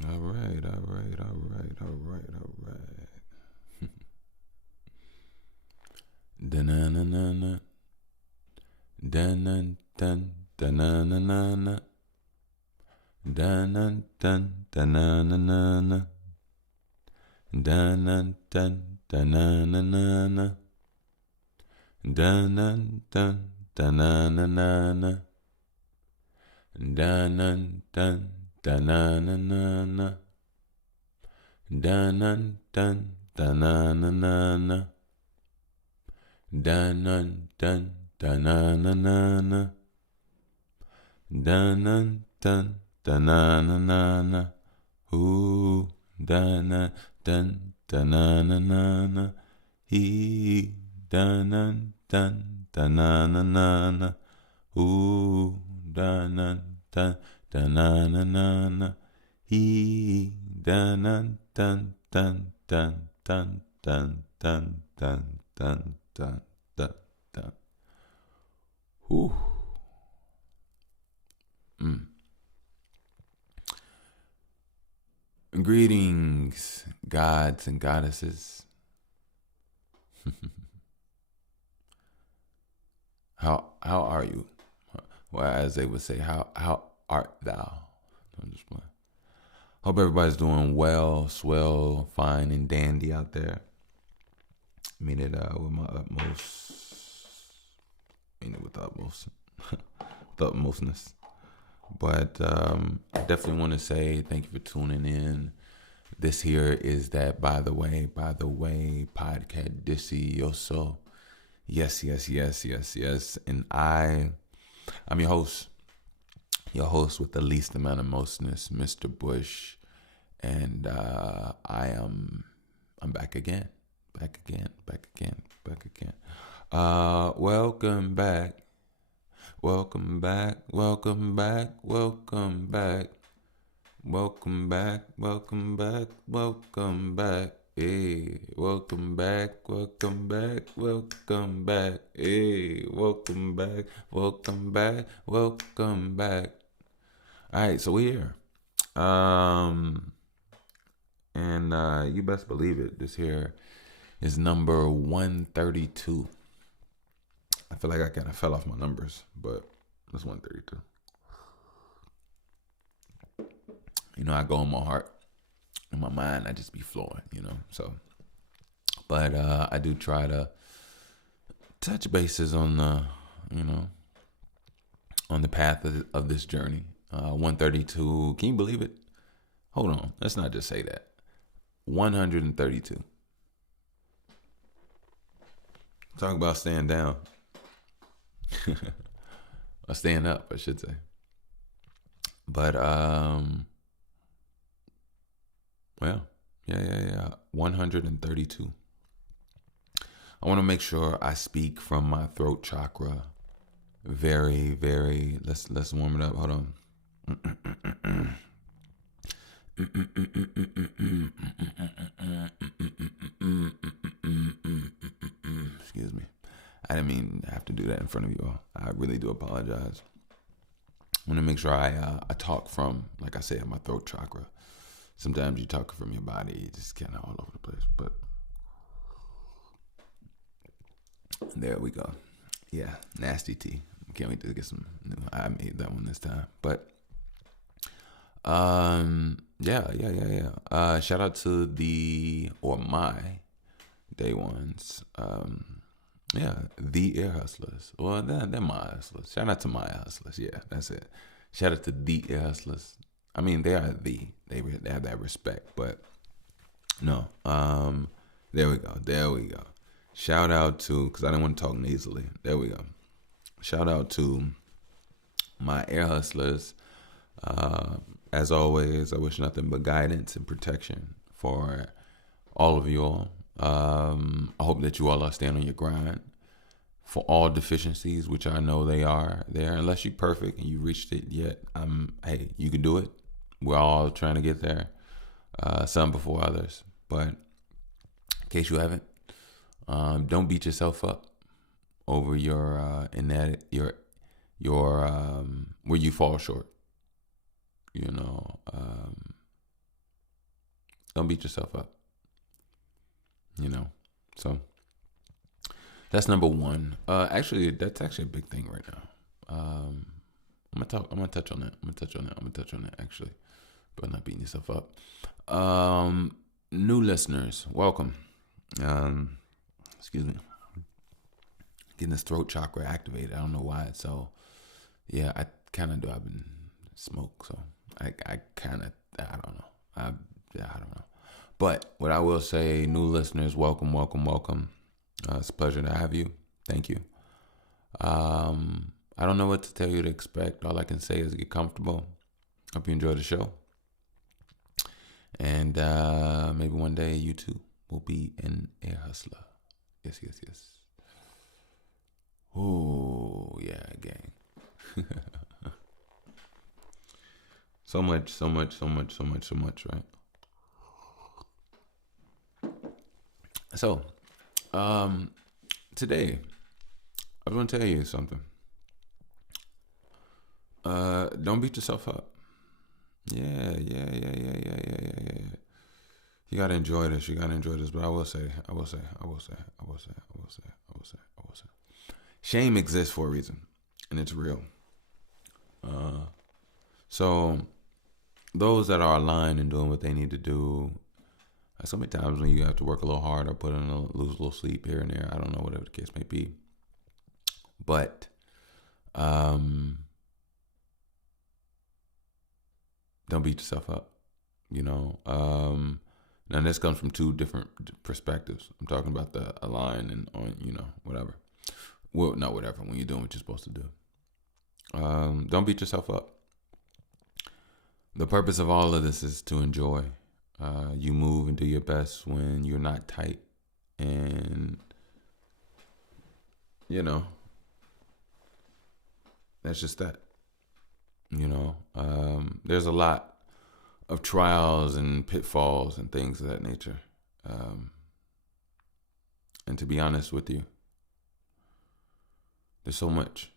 All right, all right, all right, all right, all right. Da-na-na-na-na. Da-na-dun, da-na-na-na-na. Da-na-dun, da-na-na-na-na. Da-na-dun, da-na-na-na-na. Da-na-dun, da-na-na-na-na. Da-na-dun, da-na-na-na-na. Da-na-dun, da-na-na-na-na. Dun dun dun dun dun dun dun dun dun dun dun dun dun. Ooh, dun dun dun dun dun dun. He dun dun dun dun dun dun. Ooh, dun dun dun dun dun dun. He dun dun dun dun dun dun dun dun dun dun dun dun dun. Whew. Mm. Greetings, gods and goddesses. How are you? Well, as they would say, how art thou? I'm just playing. Hope everybody's doing well, swell, fine, and dandy out there. I mean it with my utmost. I mean it with the utmost, the utmostness. But I definitely want to say thank you for tuning in. This here is that by the way, podcast Delicioso. Yes, yes, yes, yes, yes. And I'm your host with the least amount of mostness, Mr. Bush. And I'm back again. Back again, back again, back again. Welcome back. Welcome back, welcome back, welcome back. Welcome back, welcome back, welcome back. Hey, welcome back, welcome back, welcome back. Hey, welcome back, welcome back, welcome back. All right, so we're here. Um, and you best believe it. This here is number 132. I feel like I kind of fell off my numbers, but it's 132. I go in my heart, in my mind, I just be flowing. So, but I do try to touch bases on on the path of this journey. 132. Can you believe it? Hold on. Let's not just say that. 132. Talk about staying down. Or staying up, I should say. But well, yeah. 132. I want to make sure I speak from my throat chakra. Very, very. Let's warm it up. Hold on. Excuse me. I didn't mean to have to do that in front of you all. I really do apologize. I want to make sure I talk from, like I said, my throat chakra. Sometimes you talk from your body, just kind of all over the place. But there we go. Yeah, nasty tea. Can't wait to get some new. I made that one this time. But yeah. Shout out to my day ones. Yeah, the Air Hustlers. Well, they're my hustlers. Shout out to my hustlers. Yeah, that's it. Shout out to the Air Hustlers. I mean, they are they have that respect, but no. There we go. There we go. Shout out to, because I didn't want to talk nasally. There we go. Shout out to my Air Hustlers. As always, I wish nothing but guidance and protection for all of you all. I hope that you all are staying on your grind for all deficiencies, which I know they are there. Unless you're perfect and you reached it yet, hey, you can do it. We're all trying to get there. Some before others, but in case you haven't, don't beat yourself up over your where you fall short. You know, Don't beat yourself up. You know. So that's number one. Actually, that's actually a big thing right now. I'm gonna touch on that. I'm gonna touch on that. Actually, but not beating yourself up. New listeners, welcome. Excuse me. Getting this throat chakra activated. I don't know why. So, yeah, I kind of do. I've been smoke, so I kind of, I don't know. I don't know. But what I will say, new listeners, welcome, welcome, welcome. It's a pleasure to have you. Thank you. I don't know what to tell you to expect. All I can say is get comfortable. Hope you enjoy the show. And maybe one day you too will be an air hustler. Yes, yes, yes. Oh, yeah, gang. So much, right? So, today, I want to tell you something. Don't beat yourself up. Yeah. You gotta enjoy this. But I will say. Shame exists for a reason, and it's real. So those that are aligned and doing what they need to do. So many times when you have to work a little hard or lose a little sleep here and there. I don't know, whatever the case may be. But don't beat yourself up. Now this comes from two different perspectives. I'm talking about the align and on, whatever. Well, not whatever, when you're doing what you're supposed to do. Don't beat yourself up. The purpose of all of this is to enjoy. You move and do your best when you're not tight. And, that's just that. There's a lot of trials and pitfalls and things of that nature. And to be honest with you, there's so much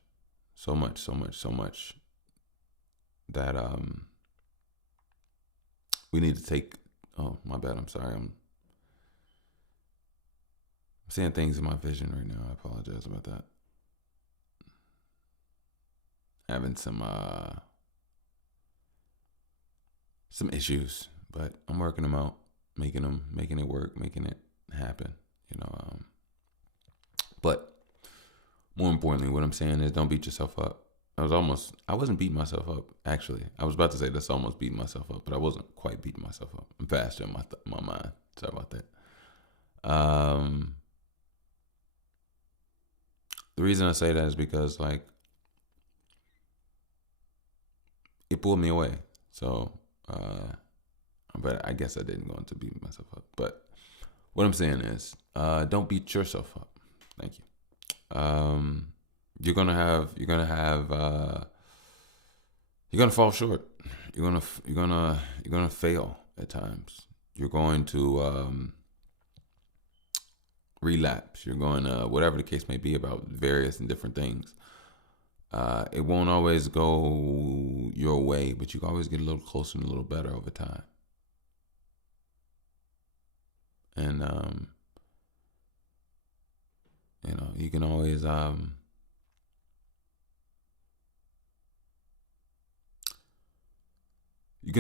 that we need to take. Oh, my bad. I'm sorry. I'm seeing things in my vision right now. I apologize about that. Having some issues, but I'm working them out, making it work, making it happen. But more importantly, what I'm saying is don't beat yourself up. I wasn't beating myself up, actually. I was about to say that's almost beating myself up, but I wasn't quite beating myself up. I'm faster in my mind. Sorry about that. The reason I say that is because, it pulled me away. So, but I guess I didn't go into beating myself up. But what I'm saying is, don't beat yourself up. Thank you. You're gonna fall short. You're gonna fail at times. You're going to relapse. You're going to, whatever the case may be, about various and different things. It won't always go your way, but you can always get a little closer and a little better over time. And you can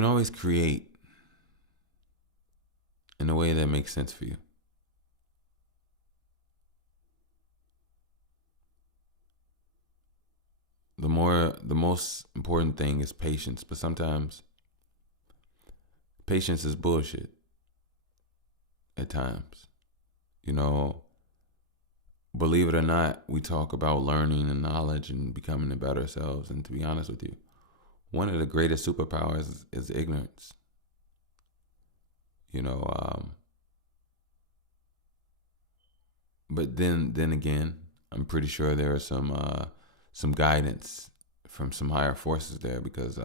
always create in a way that makes sense for you. The most important thing is patience, but sometimes patience is bullshit at times. Believe it or not, we talk about learning and knowledge and becoming a better selves. And to be honest with you, one of the greatest superpowers is ignorance. But then again, I'm pretty sure there are some guidance from some higher forces there, because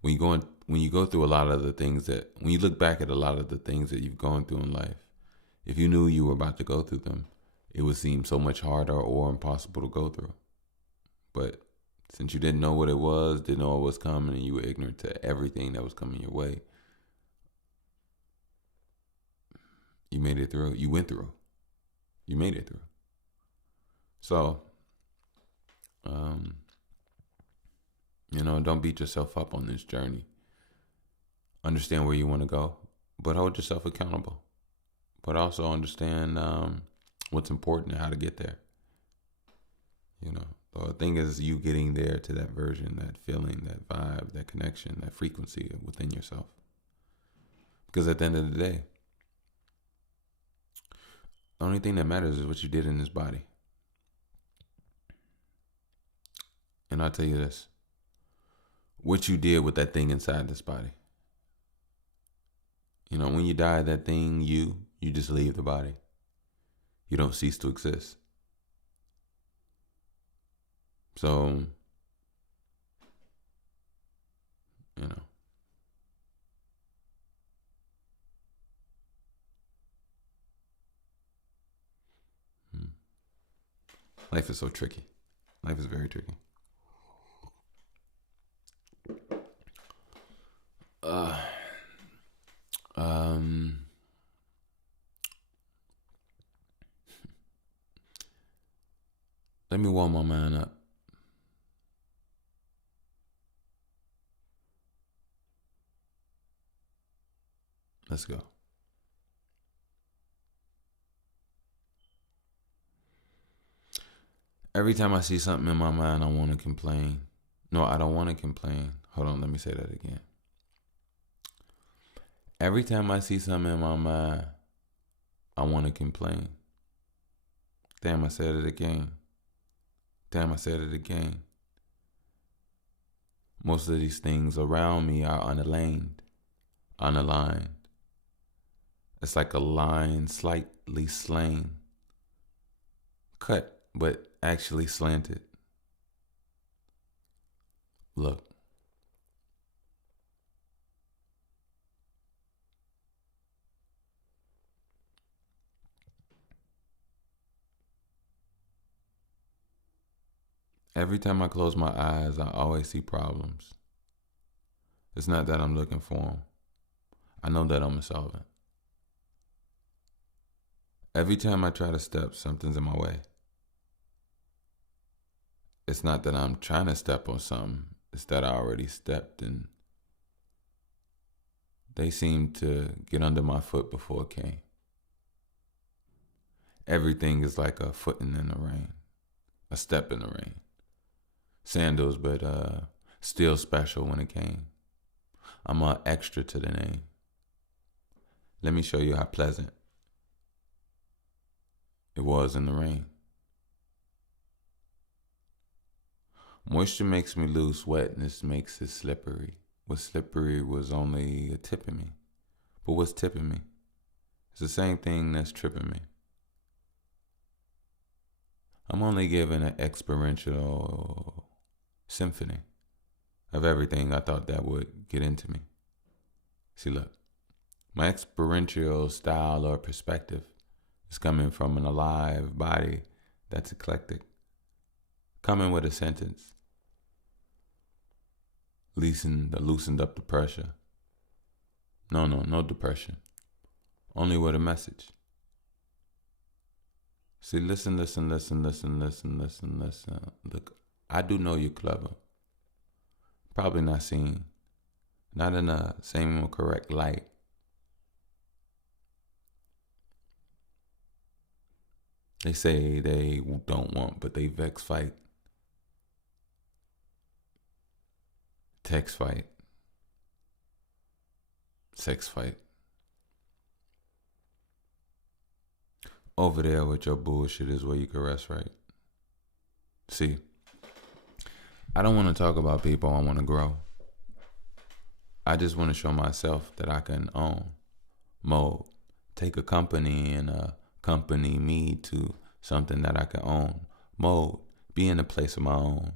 when you go through a lot of the things when you look back at a lot of the things that you've gone through in life, if you knew you were about to go through them, it would seem so much harder or impossible to go through. But since you didn't know what it was, didn't know what was coming, and you were ignorant to everything that was coming your way, You made it through. You went through. You made it through. So, don't beat yourself up on this journey. Understand where you want to go, but hold yourself accountable. But also understand what's important and how to get there. The thing is you getting there to that version, that feeling, that vibe, that connection, that frequency within yourself. Because at the end of the day, the only thing that matters is what you did in this body. And I'll tell you this, what you did with that thing inside this body. When you die, that thing, you just leave the body. You don't cease to exist. So, life is so tricky. Life is very tricky. Let me warm my mind up. Let's go. Every time I see something in my mind, I want to complain. No, I don't want to complain. Hold on, let me say that again. Every time I see something in my mind, I want to complain. Damn, I said it again. Most of these things around me are unaligned. It's like a line slightly slain, cut, but actually slanted. Look. Every time I close my eyes, I always see problems. It's not that I'm looking for them. I know that I'm going to solve it. Every time I try to step, something's in my way. It's not that I'm trying to step on something. It's that I already stepped and they seem to get under my foot before it came. Everything is like a footing in the rain, a step in the rain. Sandals, but still special when it came. I'm an extra to the name. Let me show you how pleasant it was in the rain. Moisture makes me lose, wetness makes it slippery. What slippery was only a tip in me. But what's tipping me? It's the same thing that's tripping me. I'm only giving an experiential symphony of everything I thought that would get into me. See, look, my experiential style or perspective is coming from an alive body that's eclectic, coming with a sentence, loosened up the pressure. No depression, only with a message. See, listen. Look, I do know you're clever. Probably not seen. Not in the same correct light. They say they don't want, but they vex fight. Text fight. Sex fight. Over there with your bullshit is where you can rest, right? See, I don't want to talk about people. I want to grow. I just want to show myself that I can own, mold, take a company and accompany me to something that I can own, mold, be in a place of my own.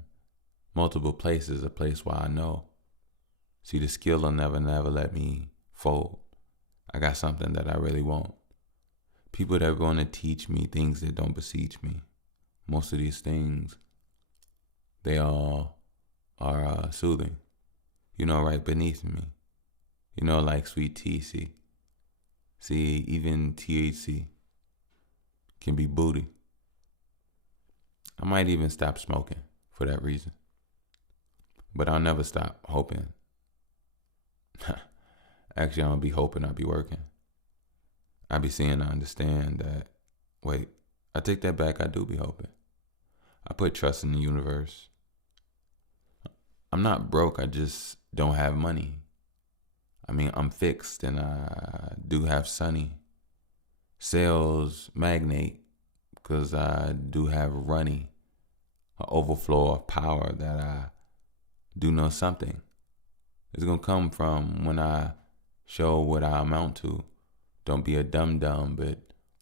Multiple places, a place where I know. See, the skill will never let me fold. I got something that I really want. People that are going to teach me things that don't beseech me. Most of these things, they all are soothing. Right beneath me. Like sweet tea, see. See, even THC can be booty. I might even stop smoking for that reason. But I'll never stop hoping. Actually, I don't be hoping, I'll be working. I be seeing, I understand that. Wait, I take that back, I do be hoping. I put trust in the universe. I'm not broke, I just don't have money. I mean, I'm fixed and I do have Sunny. Sales magnate, because I do have Runny. An overflow of power that I do know something. It's going to come from when I show what I amount to. Don't be a dum-dum, but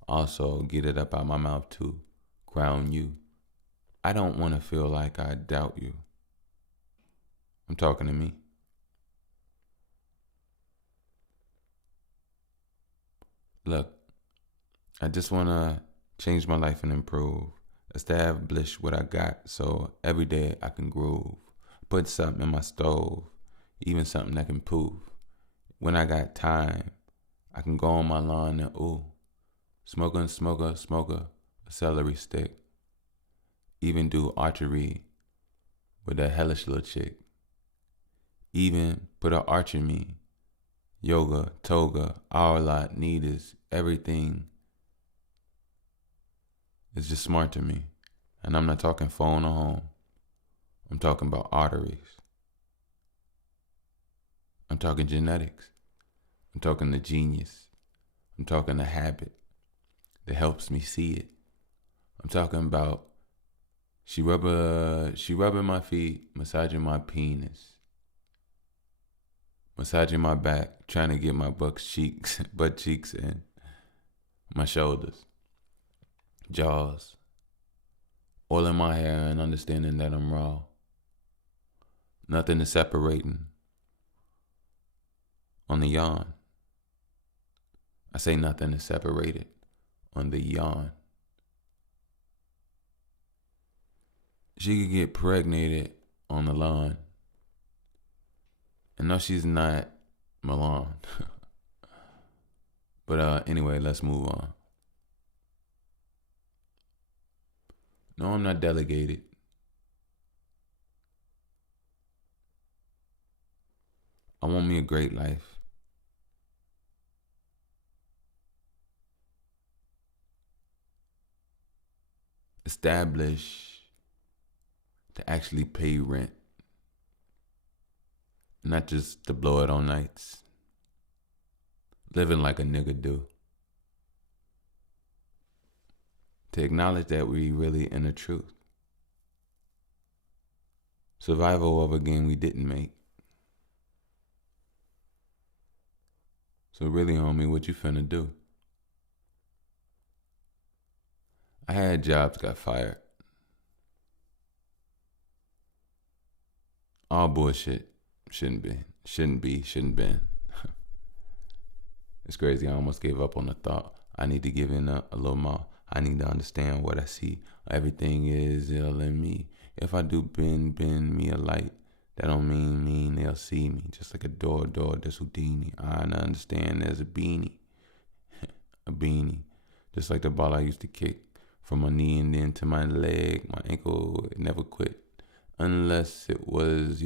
also get it up out my mouth to ground you. I don't want to feel like I doubt you. I'm talking to me. Look, I just want to change my life and improve. Establish what I got so every day I can groove. Put something in my stove, even something that can prove. When I got time, I can go on my lawn and smoker, a celery stick. Even do archery with that hellish little chick. Even put an arch in me. Yoga, toga, our lot, need is everything. It's just smart to me. And I'm not talking phone or home. I'm talking about arteries. I'm talking genetics. I'm talking the genius. I'm talking the habit that helps me see it. I'm talking about she rubbing my feet, massaging my penis, massaging my back, trying to get my butt cheeks in, my shoulders, jaws, oiling my hair and understanding that I'm raw. Nothing is separating on the yawn. I say nothing is separated on the yawn. She could get pregnated on the lawn. And no, she's not Milan. But anyway, let's move on. No, I'm not delegated. I want me a great life. Establish to actually pay rent. Not just to blow it on nights. Living like a nigga do. To acknowledge that we really in the truth. Survival of a game we didn't make. So really, homie, what you finna do? I had jobs, got fired. All bullshit. Shouldn't be. It's crazy. I almost gave up on the thought. I need to give in a little more. I need to understand what I see. Everything is ill in me. If I do bend me a light, that don't mean they'll see me. Just like a door, that's Houdini. I understand there's a beanie. A beanie. Just like the ball I used to kick from my knee and then to my leg, my ankle, it never quit. Unless it was,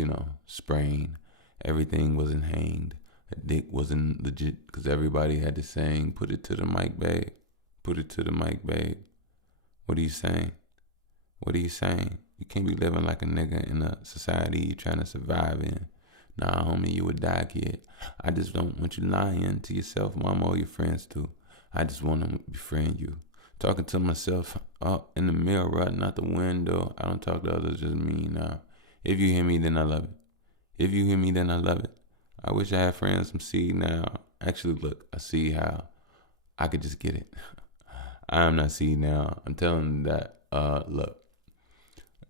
sprained. Everything wasn't hanged. A dick wasn't legit because everybody had to sing, put it to the mic, babe. Put it to the mic, babe. What are you saying? What are you saying? You can't be living like a nigga in a society you're trying to survive in. Nah, homie, you would die, kid. I just don't want you lying to yourself, mama, or your friends too. I just want to befriend you. Talking to myself up in the mirror, not the window. I don't talk to others, just me now. If you hear me, then I love it. If you hear me, then I love it. I wish I had friends from seed now. Actually, look, I see how I could just get it. I am not seed now. I'm telling that, look.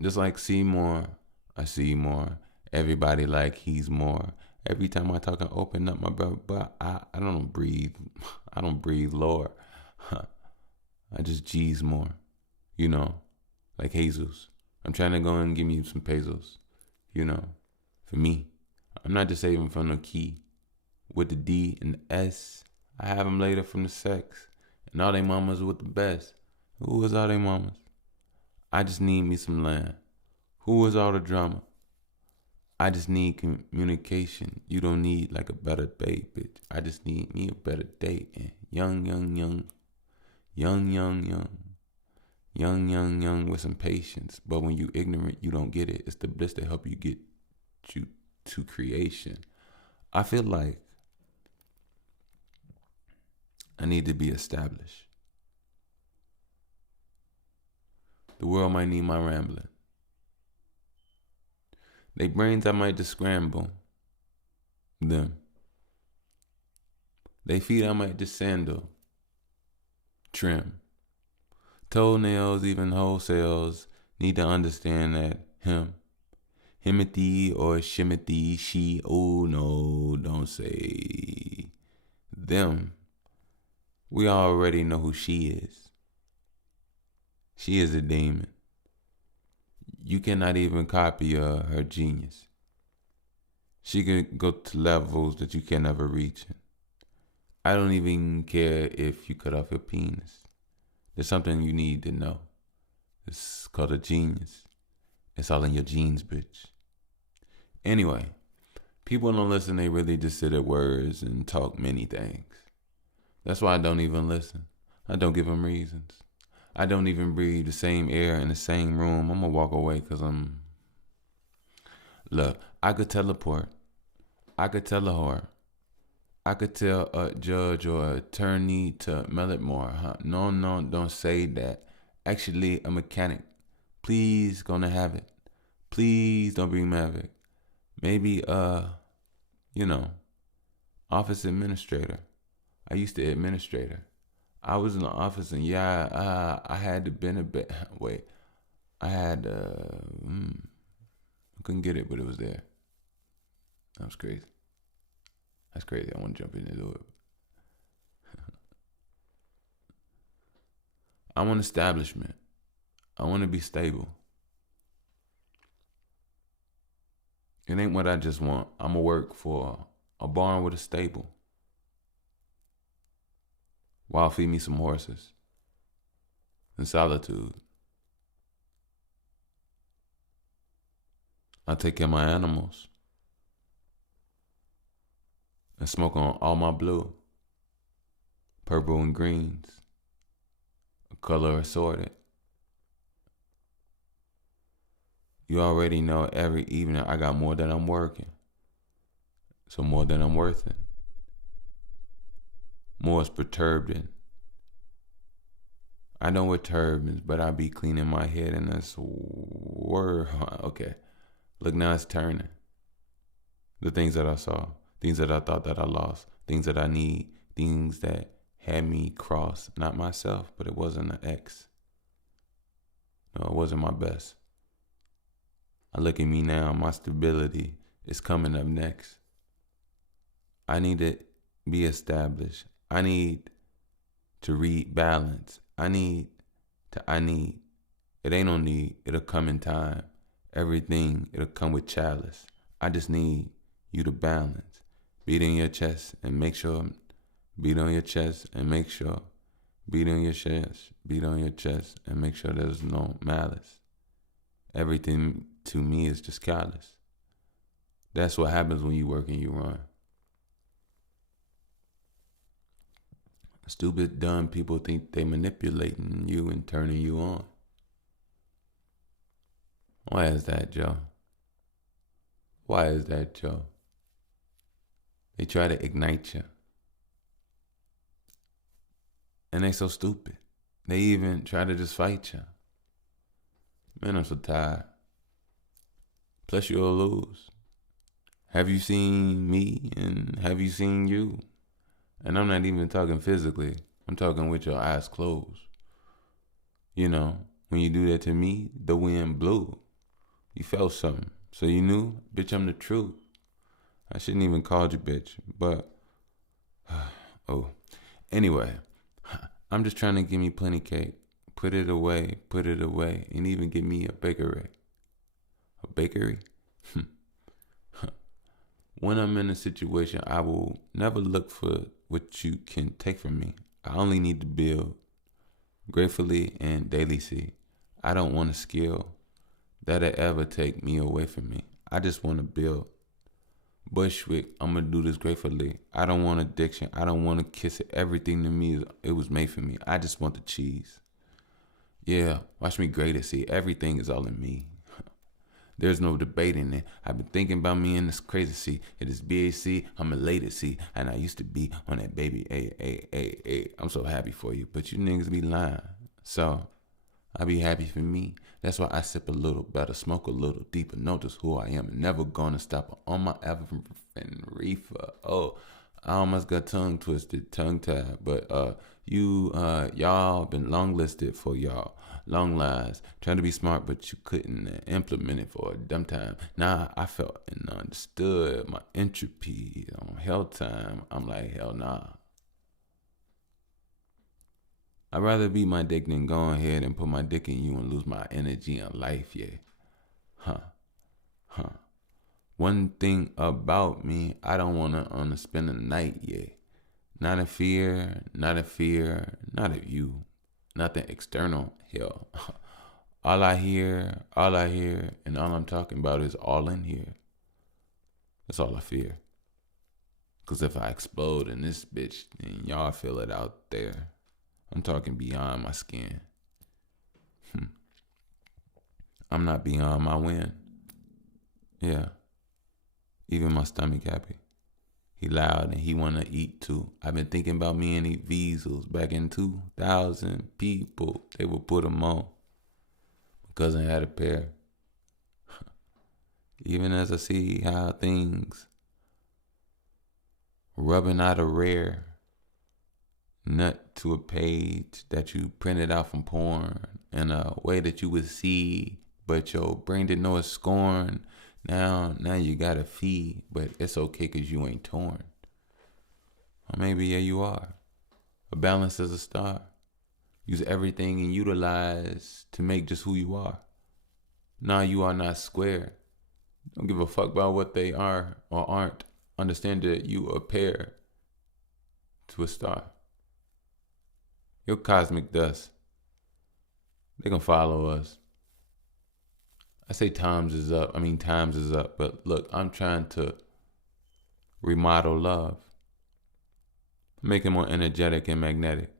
Just like Seymour, I see more. Everybody like he's more. Every time I talk, I open up my brother, but I don't breathe. I don't breathe lower. I just G's more, like Jesus. I'm trying to go and give me some pesos, for me. I'm not just saving for no key. With the D and the S, I have them later from the sex. And all they mamas with the best. Who was all they mamas? I just need me some land. Who was all the drama? I just need communication. You don't need like a better date, bitch. I just need me a better date. And young, young, young. Young, young, young. Young, young, young with some patience. But when you ignorant, you don't get it. It's the bliss that help you get you to creation. I feel like I need to be established. The world might need my rambling. They brains I might just scramble them. They feet I might just sandal, trim. Toenails, even wholesales, need to understand that Himothy or Shimothy, she, oh no, don't say them. We already know who she is. She is a demon. You cannot even copy her genius. She can go to levels that you can never reach. I don't even care if you cut off your penis. There's something you need to know. It's called a genius. It's all in your genes, bitch. Anyway, people don't listen. They really just sit at words and talk many things. That's why I don't even listen. I don't give them reasons. I don't even breathe the same air in the same room. I'm going to walk away because Look, I could teleport. I could tell a whore. I could tell a judge or attorney to mail it more. Huh? No, don't say that. Actually, a mechanic. Please gonna have it. Please don't bring Maverick. Maybe, office administrator. I used to administrator. I was in the office and I had to been a bit. Wait, I had. I couldn't get it, but it was there. That was crazy. That's crazy. I want to jump in and do it. I want establishment. I want to be stable. It ain't what I just want. I'm going to work for a barn with a stable. While feed me some horses. In solitude. I take care of my animals. And smoke on all my blue. Purple and greens. A color assorted. You already know every evening I got more than I'm working. So more than I'm worth it. More is perturbed in. I know we're turbans, but I be cleaning my head and that's word. Okay. Look, now it's turning. The things that I saw, things that I thought that I lost, things that I need, things that had me cross, not myself, but it wasn't an ex. No, it wasn't my best. I look at me now, my stability is coming up next. I need to be established. I need to read balance. I need. It ain't no need. It'll come in time. Everything, it'll come with chalice. I just need you to balance. Beat in your chest and make sure. Beat on your chest and make sure. Beat on your chest. Beat on your chest and make sure there's no malice. Everything to me is just callous. That's what happens when you work and you run. Stupid, dumb people think they manipulating you and turning you on. Why is that, Joe? Why is that, Joe? They try to ignite you. And they so stupid. They even try to just fight you. Man, I'm so tired. Plus you'll lose. Have you seen me and have you seen you? And I'm not even talking physically. I'm talking with your eyes closed. You know, when you do that to me, the wind blew. You felt something. So you knew, bitch, I'm the truth. I shouldn't even call you bitch, but, anyway, I'm just trying to give me plenty cake. Put it away, and even give me a bakery. A bakery? When I'm in a situation, I will never look for what you can take from me. I only need to build gratefully and daily see. I don't want a skill that'll ever take me away from me. I just want to build. Bushwick, I'm gonna do this gratefully. I don't want addiction. I don't want to kiss it. Everything to me, it was made for me. I just want the cheese. Yeah, watch me grade it. See, everything is all in me. There's no debating it. I've been thinking about me in this crazy. See, it is BAC. I'm elated. See, and I used to be on that baby. Hey. I'm so happy for you, but you niggas be lying. So I be happy for me. That's why I sip a little better, smoke a little deeper, notice who I am, and never gonna stop on my ever and reefer. Oh, I almost got tongue tied, but y'all been long listed for y'all. Long lies, trying to be smart, but you couldn't implement it for a dumb time. Nah, I felt and understood my entropy on hell time. I'm like, hell nah. I'd rather beat my dick than go ahead and put my dick in you and lose my energy and life, yeah. Huh. One thing about me, I don't want to spend the night, yeah. Not a fear, not of you. Nothing external, hell. All I hear, and all I'm talking about is all in here. That's all I fear. Because if I explode in this bitch, then y'all feel it out there. I'm talking beyond my skin. I'm not beyond my win. Yeah. Even my stomach happy. He loud and he wanna eat too. I've been thinking about me and these Weasels back in 2000 people. They would put them on. My cousin had a pair. Even as I see how things rubbing out a rare nut to a page that you printed out from porn in a way that you would see, but your brain didn't know it's scorn. Now you gotta feed, but it's okay cause you ain't torn. Or maybe yeah you are. A balance as a star. Use everything and utilize to make just who you are. Nah, you are not square. Don't give a fuck about what they are or aren't. Understand that you are a pair to a star. Your cosmic dust. They gonna follow us. I say times is up, but look, I'm trying to remodel love. Make it more energetic and magnetic.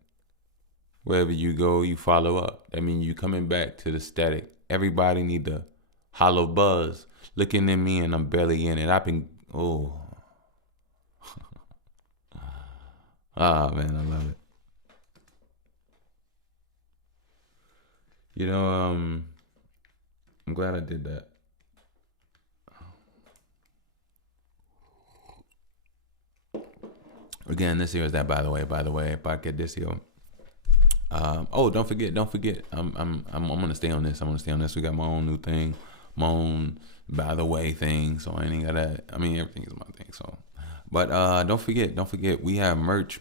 Wherever you go, you follow up. That means you coming back to the static. Everybody need the hollow buzz. Looking at me and I'm barely in it. I've been, ah man, I love it. You know, I'm glad I did that. Again, this year is that. By the way, Podcast this year. Don't forget. I'm gonna stay on this. We got my own new thing, my own by the way thing. So I ain't got that. I mean, everything is my thing. So, but don't forget. We have merch.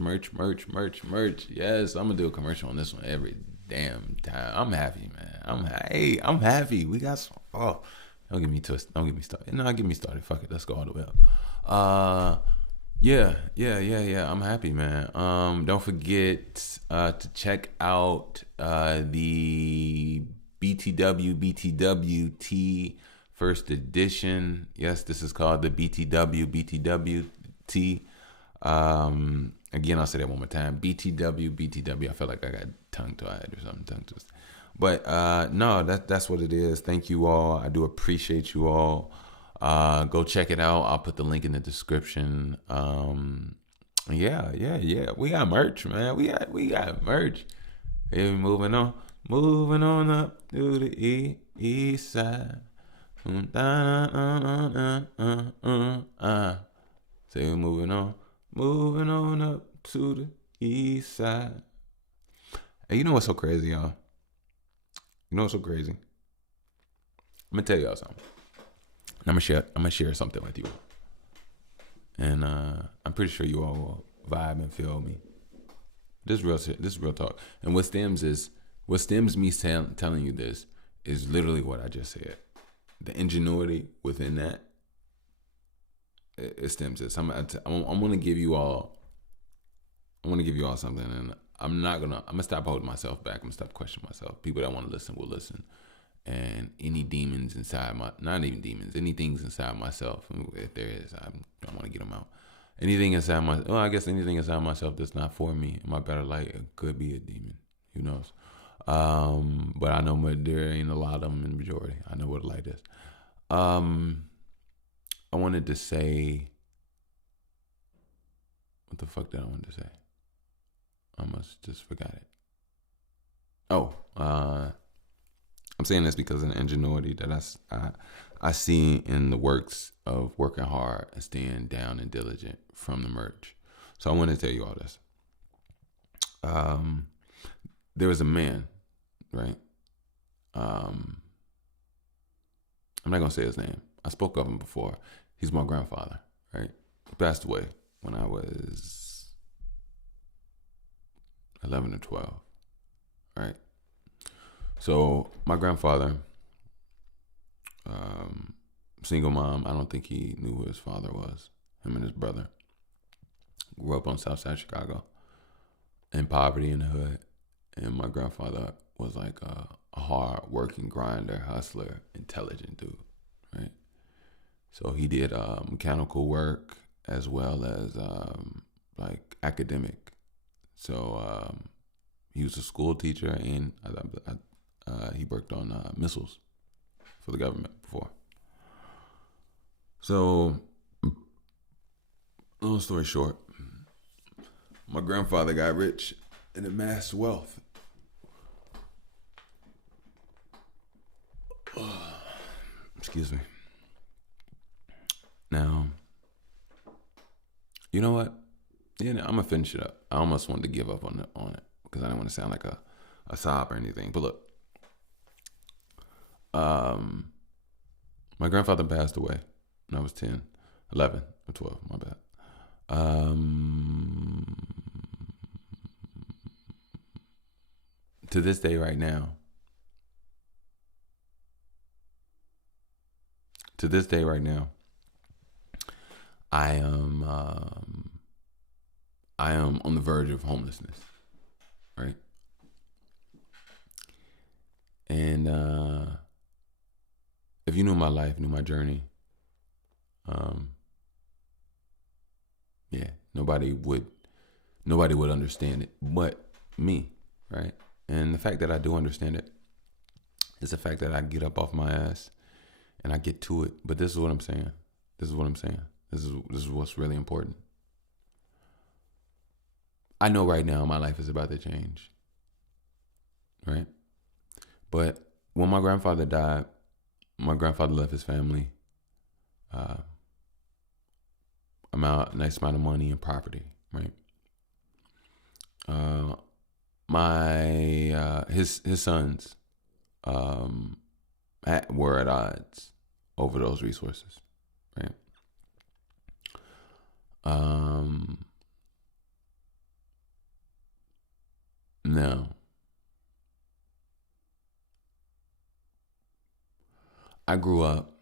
Yes, I'm gonna do a commercial on this one every damn time. I'm happy, man. I'm happy. We got some. Oh, don't get me twisted. Don't get me started. No, get me started. Fuck it. Let's go all the way up. Yeah. I'm happy, man. Don't forget to check out the BTWT first edition. Yes, this is called the BTWT. Again, I'll say that one more time. BTW. I feel like I got tongue tied or something. Tongue twisted. But no, that's what it is. Thank you all. I do appreciate you all. Go check it out. I'll put the link in the description. Yeah. We got merch, man. We got merch. Hey, moving on up to the east side. Say we're moving on up to the east side. Hey, you know what's so crazy, y'all? You know what's so crazy? I'm gonna tell y'all something. I'm gonna share something with you, and I'm pretty sure you all will vibe and feel me. This is real talk. And what stems me telling you this is literally what I just said. The ingenuity within that, it stems this. I'm gonna give you all I want to give you all something, and I'm gonna stop holding myself back. I'm gonna stop questioning myself. People that want to listen will listen. And any demons inside not even demons, any things inside myself, if there is, I want to get them out. Anything inside I guess anything inside myself that's not for me in my better light, it could be a demon. Who knows? But I know there ain't a lot of them in the majority. I know what the light is. I wanted to say, what the fuck did I want to say? I must just forgot it. Oh, I'm saying this because of the ingenuity that I see in the works of working hard and staying down and diligent from the merch. So I want to tell you all this. There was a man, right? I'm not gonna say his name. I spoke of him before. He's my grandfather, right? He passed away when I was 11 or 12, right? So my grandfather, single mom, I don't think he knew who his father was. Him and his brother grew up on South Side Chicago in poverty in the hood. And my grandfather was like a hard working grinder, hustler, intelligent dude, right? So he did mechanical work as well as like academic. So he was a school teacher, and he worked on missiles for the government before. So, long story short, my grandfather got rich and amassed wealth. Excuse me. Now, you know what? Yeah, I'm gonna finish it up. I almost wanted to give up on it because I didn't want to sound like a sob or anything. But look, my grandfather passed away when I was 10, 11 or 12. My bad. To this day, right now. I am on the verge of homelessness, right? And if you knew my life, knew my journey, yeah, nobody would understand it but me, right? And the fact that I do understand it is the fact that I get up off my ass and I get to it. But this is what I'm saying. This is what's really important. I know right now my life is about to change, right? But when my grandfather died, my grandfather left his family a nice amount of money and property, right? His sons were at odds over those resources, right? Now, I grew up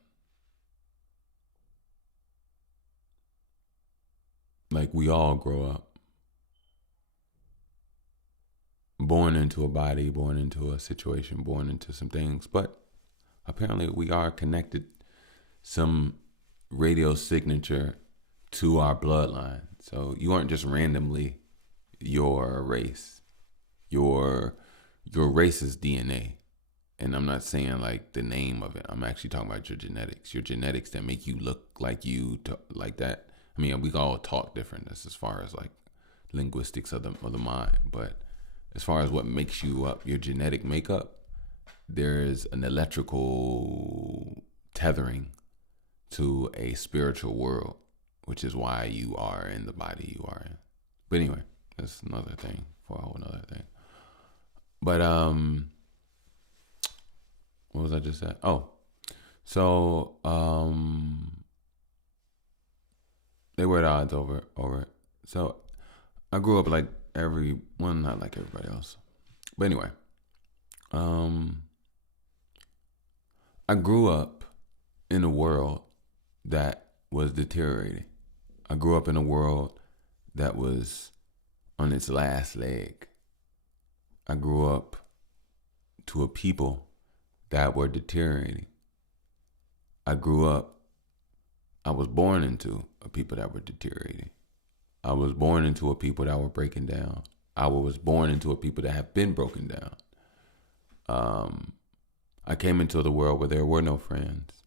like we all grow up, born into a body, born into a situation, born into some things, but apparently we are connected some radio signature to our bloodline. So you aren't just randomly your race. Your race's DNA. And I'm not saying like the name of it. I'm actually talking about your genetics that make you look like you, like that. I mean, we all talk different. That's as far as like linguistics of the mind. But as far as what makes you up, your genetic makeup, there's an electrical tethering to a spiritual world, which is why you are in the body you are in. But anyway, that's another thing for a whole another thing. But what was I just saying? Oh, so they were at odds over it. So I grew up like not like everybody else, but anyway, I grew up in a world that was deteriorating. I grew up in a world that was on its last leg. I grew up to a people that were deteriorating. I was born into a people that were deteriorating. I was born into a people that were breaking down. I was born into a people that have been broken down. I came into the world where there were no friends.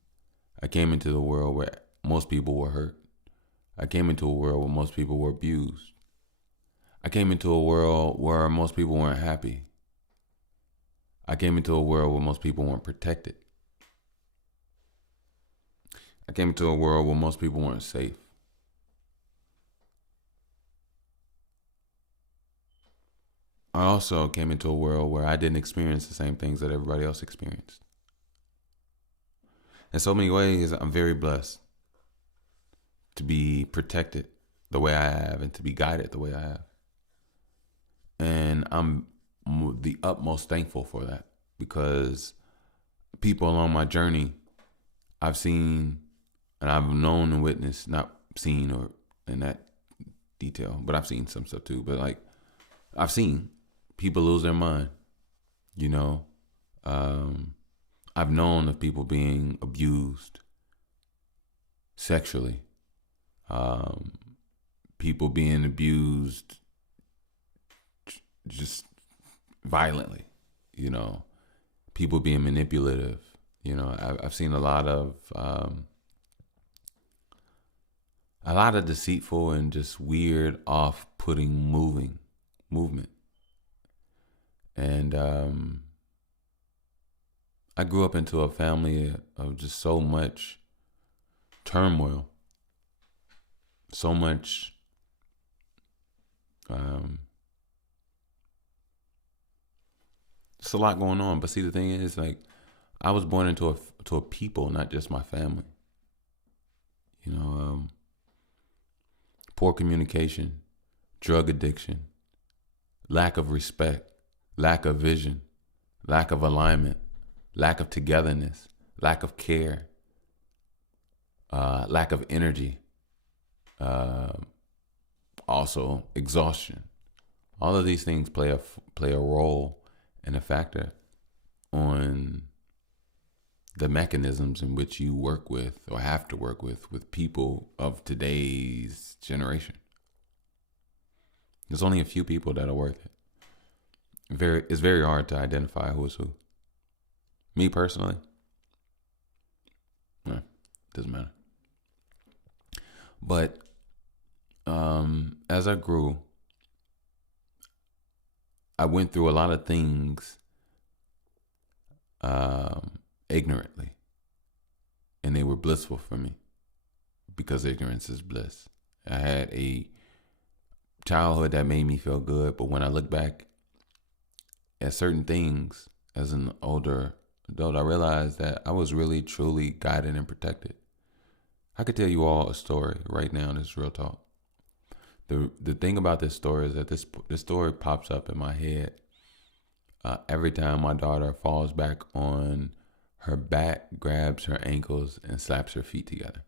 I came into the world where most people were hurt. I came into a world where most people were abused. I came into a world where most people weren't happy. I came into a world where most people weren't protected. I came into a world where most people weren't safe. I also came into a world where I didn't experience the same things that everybody else experienced. In so many ways, I'm very blessed to be protected the way I have and to be guided the way I have. And I'm the utmost thankful for that, because people along my journey I've seen and I've known and witnessed, not seen or in that detail, but I've seen some stuff too. But like, I've seen people lose their mind, you know. I've known of people being abused sexually, people being abused just violently, you know, people being manipulative. You know, I've seen a lot of deceitful and just weird, off-putting movement. And I grew up into a family of just so much turmoil, so much just a lot going on. But see, the thing is, like, I was born into a people, not just my family. You know, poor communication, drug addiction, lack of respect, lack of vision, lack of alignment, lack of togetherness, lack of care, lack of energy, also exhaustion. All of these things play a role and a factor on the mechanisms in which you work with or have to work with people of today's generation. There's only a few people that are worth it. It's very hard to identify who is who. Me personally, doesn't matter. But as I grew, I went through a lot of things ignorantly, and they were blissful for me, because ignorance is bliss. I had a childhood that made me feel good, but when I look back at certain things as an older adult, I realized that I was really truly guided and protected. I could tell you all a story right now. This is real talk. The thing about this story is that this story pops up in my head every time my daughter falls back on her back, grabs her ankles, and slaps her feet together.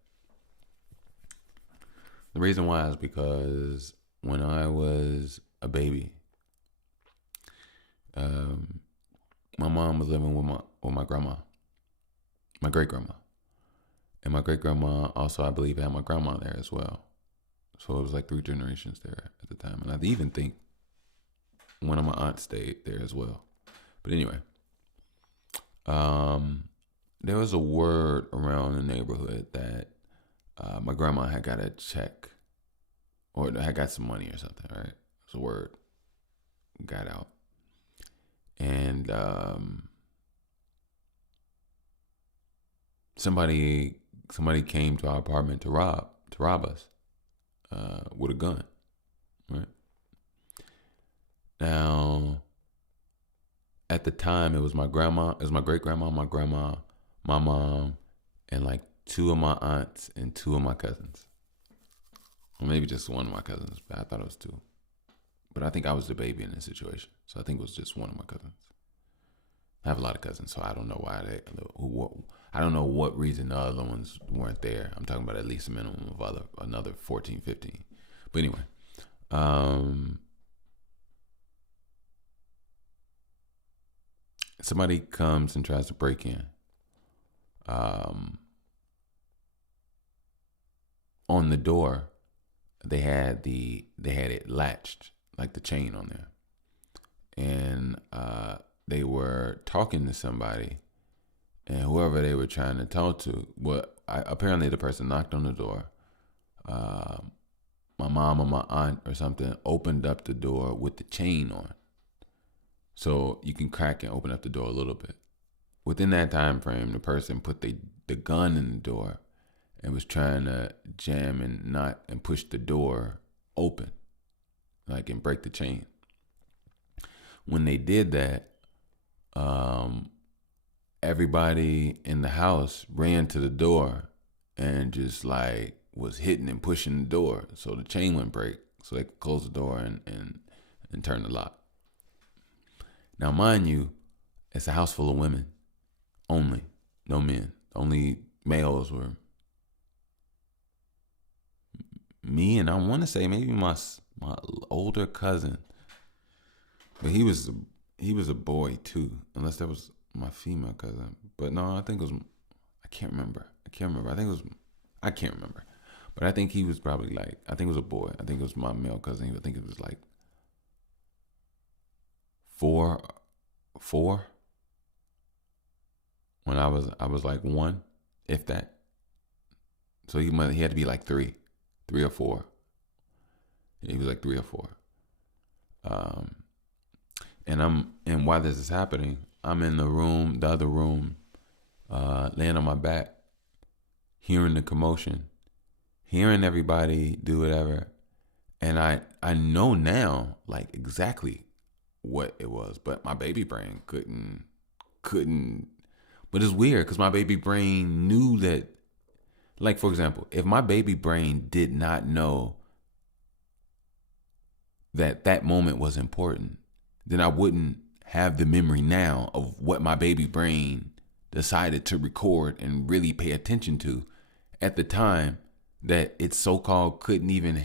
The reason why is because when I was a baby, my mom was living with my grandma, my great grandma, and my great grandma also, I believe, had my grandma there as well. So it was like 3 generations there at the time, and I even think one of my aunts stayed there as well. But anyway, there was a word around the neighborhood that my grandma had got a check, or had got some money or something, right? It was a word got out. And somebody came to our apartment to rob us with a gun, right? Now, at the time, it was my great grandma, my grandma, my mom, and like 2 of my aunts and 2 of my cousins. Or maybe just one of my cousins, but I thought it was 2. But I think I was the baby in this situation, so I think it was just one of my cousins. I have a lot of cousins, so I don't know I don't know what reason the other ones weren't there. I'm talking about at least a minimum of another 14, 15. But anyway, somebody comes and tries to break in. On the door, they had it latched, like the chain on there, and they were talking to somebody, and whoever they were trying to talk to, apparently the person knocked on the door. My mom or my aunt or something opened up the door with the chain on, so you can crack and open up the door a little bit. Within that time frame, the person put the gun in the door and was trying to jam and push the door open, like, and break the chain. When they did that, everybody in the house ran to the door and just like was hitting and pushing the door so the chain wouldn't break, so they could close the door and turn the lock. Now, mind you, it's a house full of women only, no men. Only males were me, and I want to say maybe my older cousin, but he was a boy too, unless that was my female cousin. But no, I think it was, I can't remember. I can't remember. But I think he was probably like, I think it was a boy. I think it was my male cousin. I think it was like four when I was like one, if that. So he had to be like three or four. He was like 3 or 4. And while this is happening, I'm in the other room, laying on my back, hearing the commotion, hearing everybody do whatever. And I know now, like, exactly what it was, but my baby brain couldn't. But it's weird because my baby brain knew that, like, for example, if my baby brain did not know that moment was important, then I wouldn't have the memory now of what my baby brain decided to record and really pay attention to at the time that it so-called couldn't even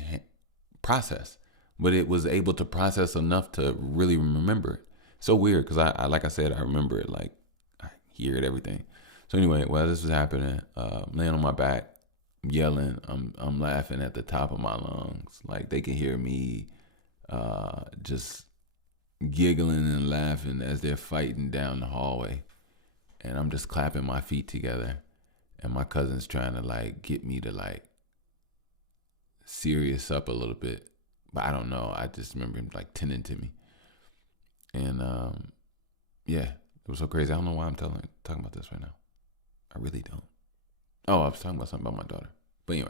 process, but it was able to process enough to really remember it. So weird because I like I said, I remember it, like I hear it, everything. So anyway, while this was happening, laying on my back, yelling, I'm laughing at the top of my lungs, like they can hear me, just giggling and laughing as they're fighting down the hallway, and I'm just clapping my feet together, and my cousin's trying to like get me to like serious up a little bit, but I don't know. I just remember him like tending to me, and yeah, it was so crazy. I don't know why I'm talking about this right now. I really don't. Oh, I was talking about something about my daughter, but anyway.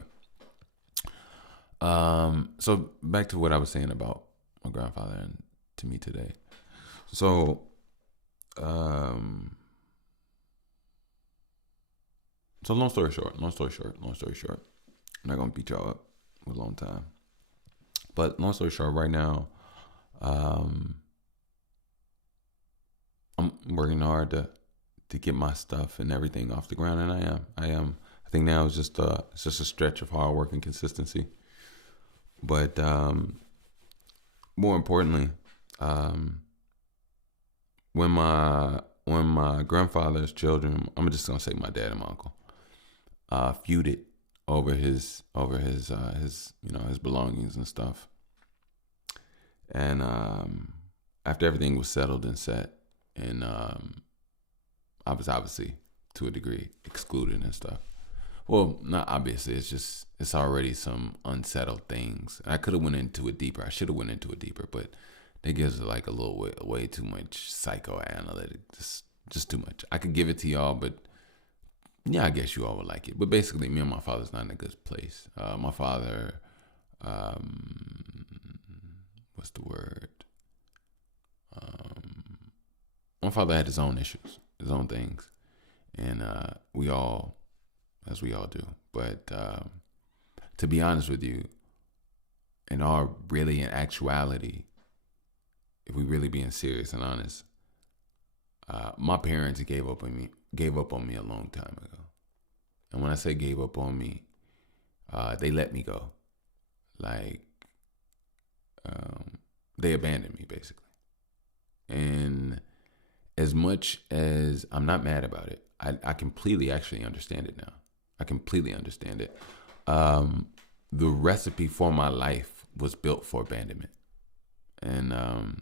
So back to what I was saying about my grandfather and to me today. So, so long story short, I'm not gonna beat y'all up with a long time. But long story short, right now, I'm working hard to get my stuff and everything off the ground, and I am. I think now it's just a stretch of hard work and consistency. But more importantly, when my grandfather's children, I'm just gonna say my dad and my uncle, feuded over his his belongings and stuff, and after everything was settled and set, and I was obviously to a degree excluded and stuff. Well, not obviously. It's already some unsettled things. I could have went into it deeper. I should have went into it deeper, but that gives it like a little way too much psychoanalytic. Just too much. I could give it to y'all, but yeah, I guess you all would like it. But basically, me and my father's not in a good place. My father, what's the word? My father had his own issues, his own things, and we all do. But to be honest with you, in actuality, if we really being serious and honest, my parents gave up on me a long time ago. And when I say gave up on me, they let me go. Like, they abandoned me, basically. And as much as I'm not mad about it, I completely actually understand it now. I completely understand it. The recipe for my life was built for abandonment. And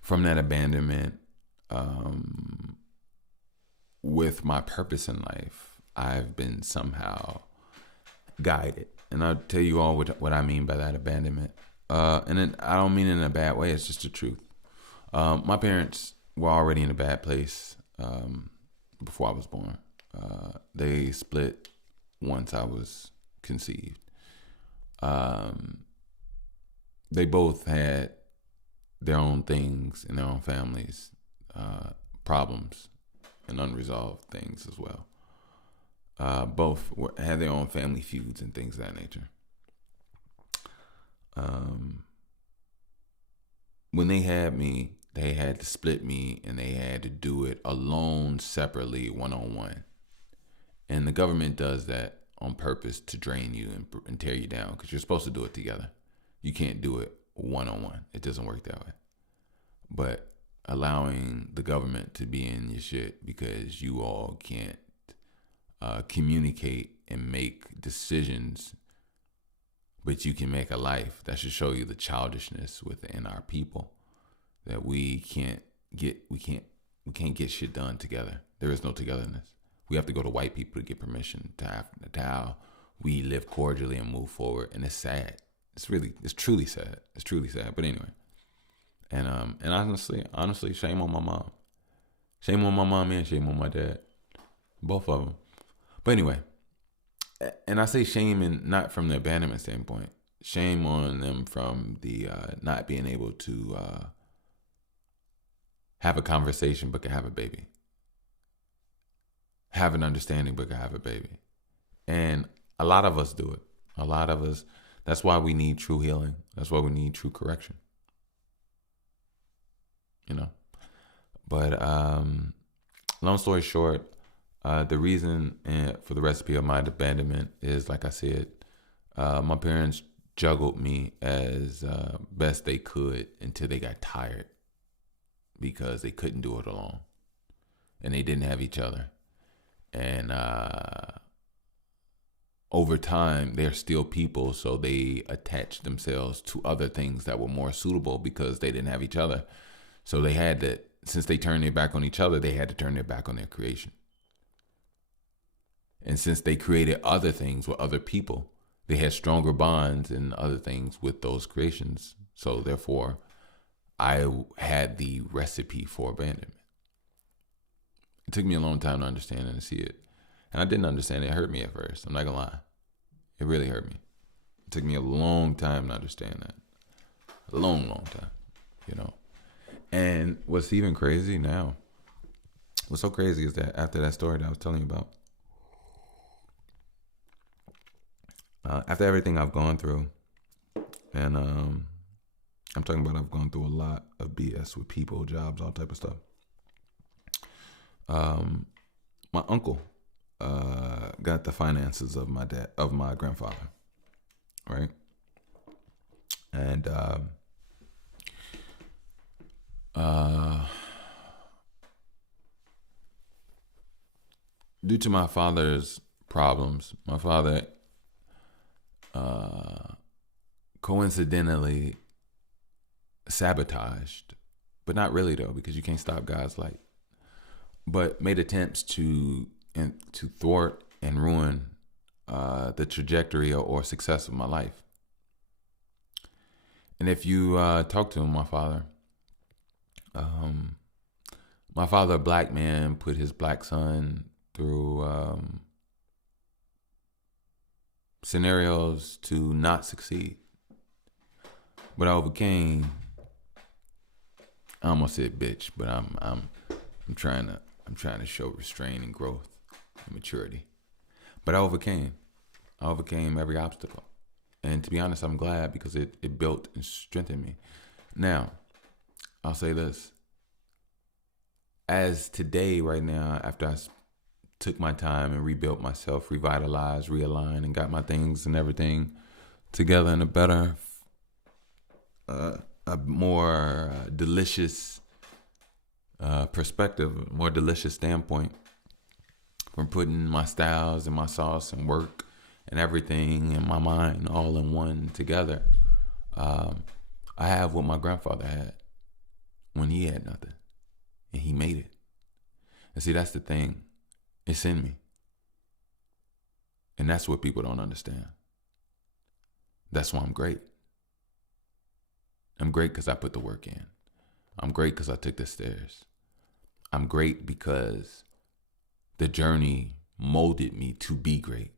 from that abandonment, with my purpose in life, I've been somehow guided. And I'll tell you all what I mean by that abandonment. And I don't mean it in a bad way. It's just the truth. My parents were already in a bad place before I was born. They split once I was conceived. They both had their own things in their own families, problems and unresolved things as well. Both had their own family feuds and things of that nature. When they had me, they had to split me, and they had to do it alone, separately, one-on-one. And the government does that on purpose to drain you and tear you down, because you're supposed to do it together. You can't do it one-on-one. It doesn't work that way. But allowing the government to be in your shit because you all can't communicate and make decisions, but you can make a life, that should show you the childishness within our people, that we can't get shit done together. There is no togetherness. We have to go to white people to get permission to how we live cordially and move forward. And it's sad. It's truly sad. It's truly sad. But anyway, and honestly, shame on my mom. Shame on my mom and shame on my dad. Both of them. But anyway, and I say shame, and not from the abandonment standpoint. Shame on them from the not being able to have a conversation but can have a baby. Have an understanding but can have a baby. And a lot of us do it. A lot of us. That's why we need true healing. That's why we need true correction. You know? But long story short, the reason for the recipe of my abandonment is, like I said, my parents juggled me as best they could until they got tired, because they couldn't do it alone. And they didn't have each other. And over time, they're still people, so they attached themselves to other things that were more suitable because they didn't have each other. So they had to, since they turned their back on each other, they had to turn their back on their creation. And since they created other things with other people, they had stronger bonds and other things with those creations. So therefore, I had the recipe for abandonment. It took me a long time to understand and to see it. And I didn't understand it. It hurt me at first. I'm not going to lie. It really hurt me. It took me a long time to understand that. A long time, you know. And what's even crazy now, what's so crazy is that after that story that I was telling you about, after everything I've gone through, and I'm talking about I've gone through a lot of BS with people, jobs, all type of stuff. My uncle got the finances of my grandfather, right? And due to my father's problems, my father coincidentally sabotaged, but not really though, because you can't stop God's light, but made attempts to thwart and ruin the trajectory or success of my life. And if you talk to him, my father, a black man, put his black son through scenarios to not succeed. But I overcame. I almost said bitch, but I'm trying to show restraint and growth and maturity. But I overcame every obstacle. And to be honest, I'm glad, because it built and strengthened me. Now, I'll say this. As today, right now, after I took my time and rebuilt myself, revitalized, realigned, and got my things and everything together in a better, a more delicious perspective, more delicious standpoint from putting my styles and my sauce and work and everything in my mind all in one together. Um, I have what my grandfather had when he had nothing, and he made it. And see, that's the thing. It's in me. And that's what people don't understand. That's why I'm great. I'm great because I put the work in. I'm great because I took the stairs. I'm great because the journey molded me to be great.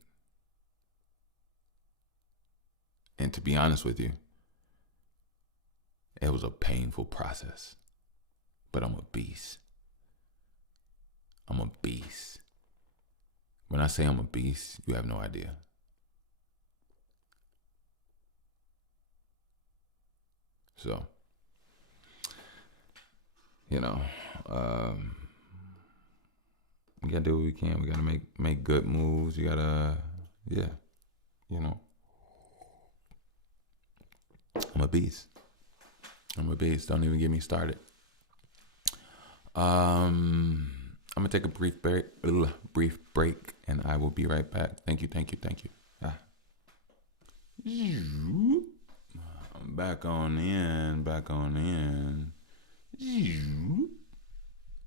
And to be honest with you, it was a painful process. But I'm a beast. I'm a beast. When I say I'm a beast, you have no idea. So, you know, we gotta do what we can. We gotta make good moves. You gotta, yeah, you know. I'm a beast. I'm a beast. Don't even get me started. I'm gonna take a brief break, and I will be right back. Thank you. Ah. Back on in.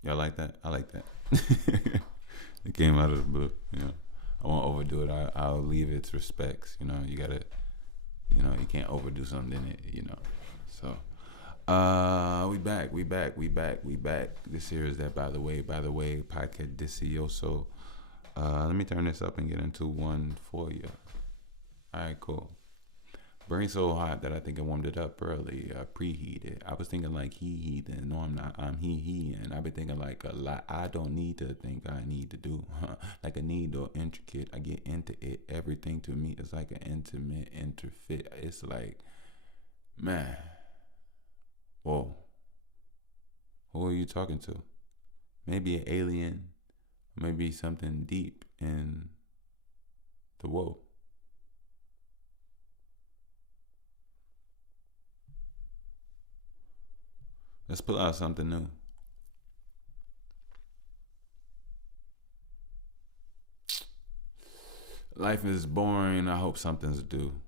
Y'all like that? I like that. It came out of the blue. You know, I won't overdo it. I'll leave its respects. You know, you gotta. You know, you can't overdo something in it. You know, so. We back. This here is that by the way, podcast Delicioso. Let me turn this up and get into one for you. Alright, cool. Burning so hot that I think I warmed it up early, preheated. I was thinking like he, then no I'm not, I'm he, and I've been thinking like a lot I don't need to think I need to do. Like a need or intricate, I get into it. Everything to me is like an intimate, interfit. It's like, man. Whoa. Who are you talking to? Maybe an alien, maybe something deep in the whoa. Let's pull out something new. Life is boring. I hope something's due,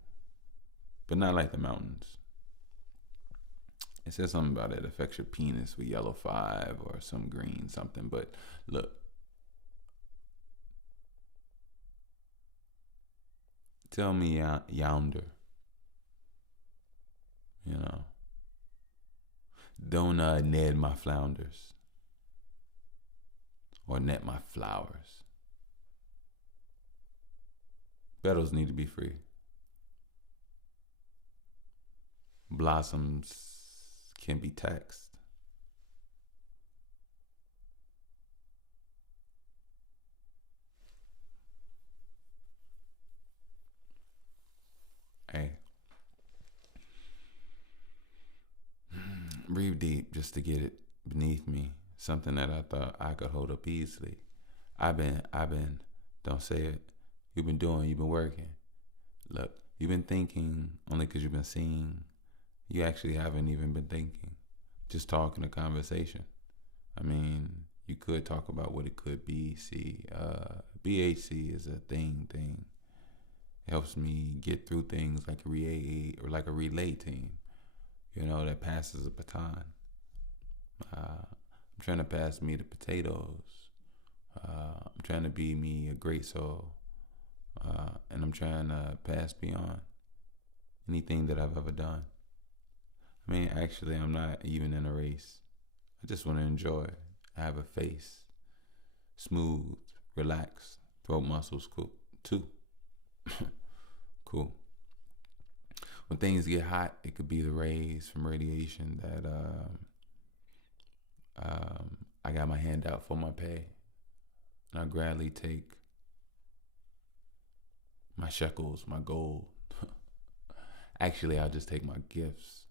but not like the mountains. It says something about it affects your penis with yellow 5 or some green something. But look, tell me yonder, you know, don't net my flounders or net my flowers. Petals need to be free. Blossoms can be taxed. Hey, breathe deep just to get it beneath me. Something that I thought I could hold up easily. I've been, don't say it. You've been working. Look, you've been thinking only because you've been seeing. You actually haven't even been thinking. Just talking a conversation. I mean, you could talk about what it could be. See, BHC is a thing. It helps me get through things like a relay team. You know, that passes a baton. I'm trying to pass me the potatoes. I'm trying to be me a great soul. And I'm trying to pass beyond anything that I've ever done. I mean, actually, I'm not even in a race. I just want to enjoy. I have a face. Smooth, relaxed, throat muscles cool too. Cool. When things get hot, it could be the rays from radiation that I got my hand out for my pay. And I gladly take my shekels, my gold. Actually, I'll just take my gifts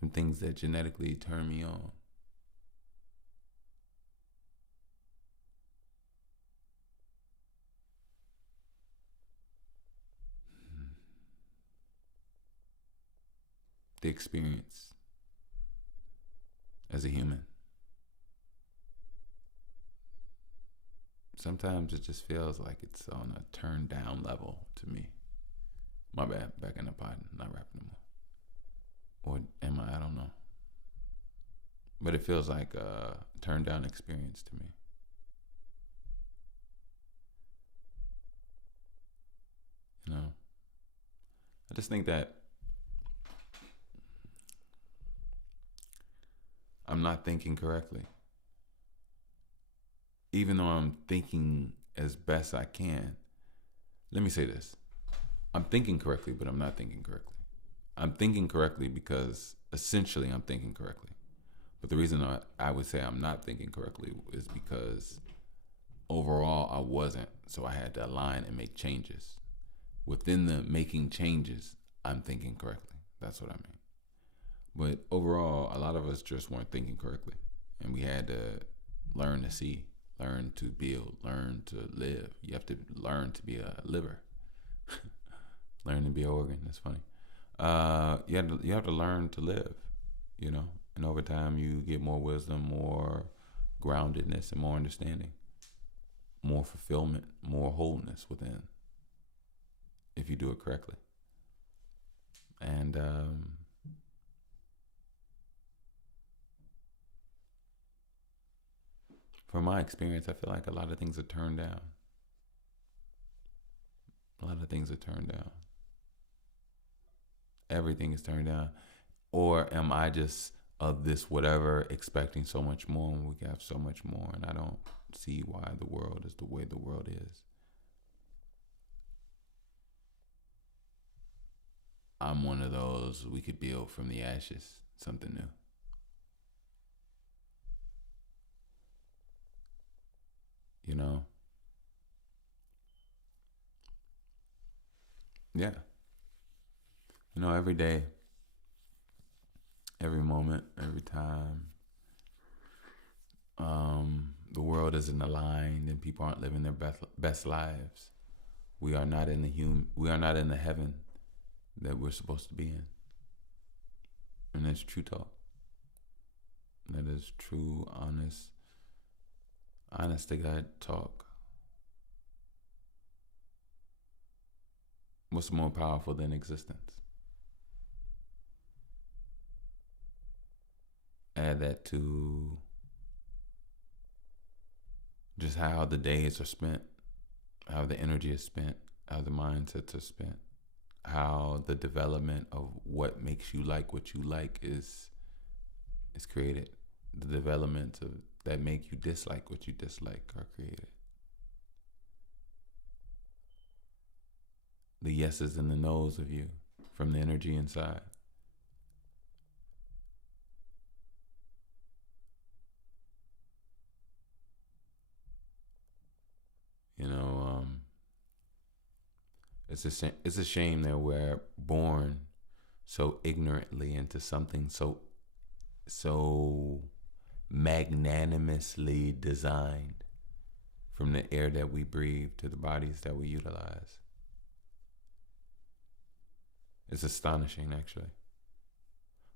and things that genetically turn me on. The experience as a human. sometimes it just feels like it's on a turn down level to me. My bad, back in the pod, not rapping no more. Or am I? I don't know. But it feels like a turn down experience to me. You know? I just think that I'm not thinking correctly. Even though I'm thinking as best I can, let me say this. I'm thinking correctly, but I'm not thinking correctly. I'm thinking correctly because essentially I'm thinking correctly. But the reason I would say I'm not thinking correctly is because overall I wasn't. So I had to align and make changes. Within the making changes, I'm thinking correctly. That's what I mean. But overall, a lot of us just weren't thinking correctly. And we had to learn to see, learn to build, learn to live. You have to learn to be a liver. Learn to be an organ. That's funny. You have to learn to live, you know. And over time, you get more wisdom, more groundedness, and more understanding, more fulfillment, more wholeness within, if you do it correctly. And from my experience, I feel like a lot of things are turned down. A lot of things are turned down. Everything is turned down. Or am I just of this whatever expecting so much more when we have so much more, and I don't see why the world is the way the world is? I'm one of those, we could build from the ashes something new. You know? Yeah. You know, every day, every moment, every time, the world isn't aligned and people aren't living their best lives. We are not in we are not in the heaven that we're supposed to be in. And that's true talk. That is true, honest to God talk. What's more powerful than existence? Add that to just how the days are spent, how the energy is spent, how the mindsets are spent, how the development of what makes you like what you like is created. The development of that make you dislike what you dislike are created. The yeses and the nos of you from the energy inside. You know, it's a shame that we're born so ignorantly into something so magnanimously designed, from the air that we breathe to the bodies that we utilize. It's astonishing, actually.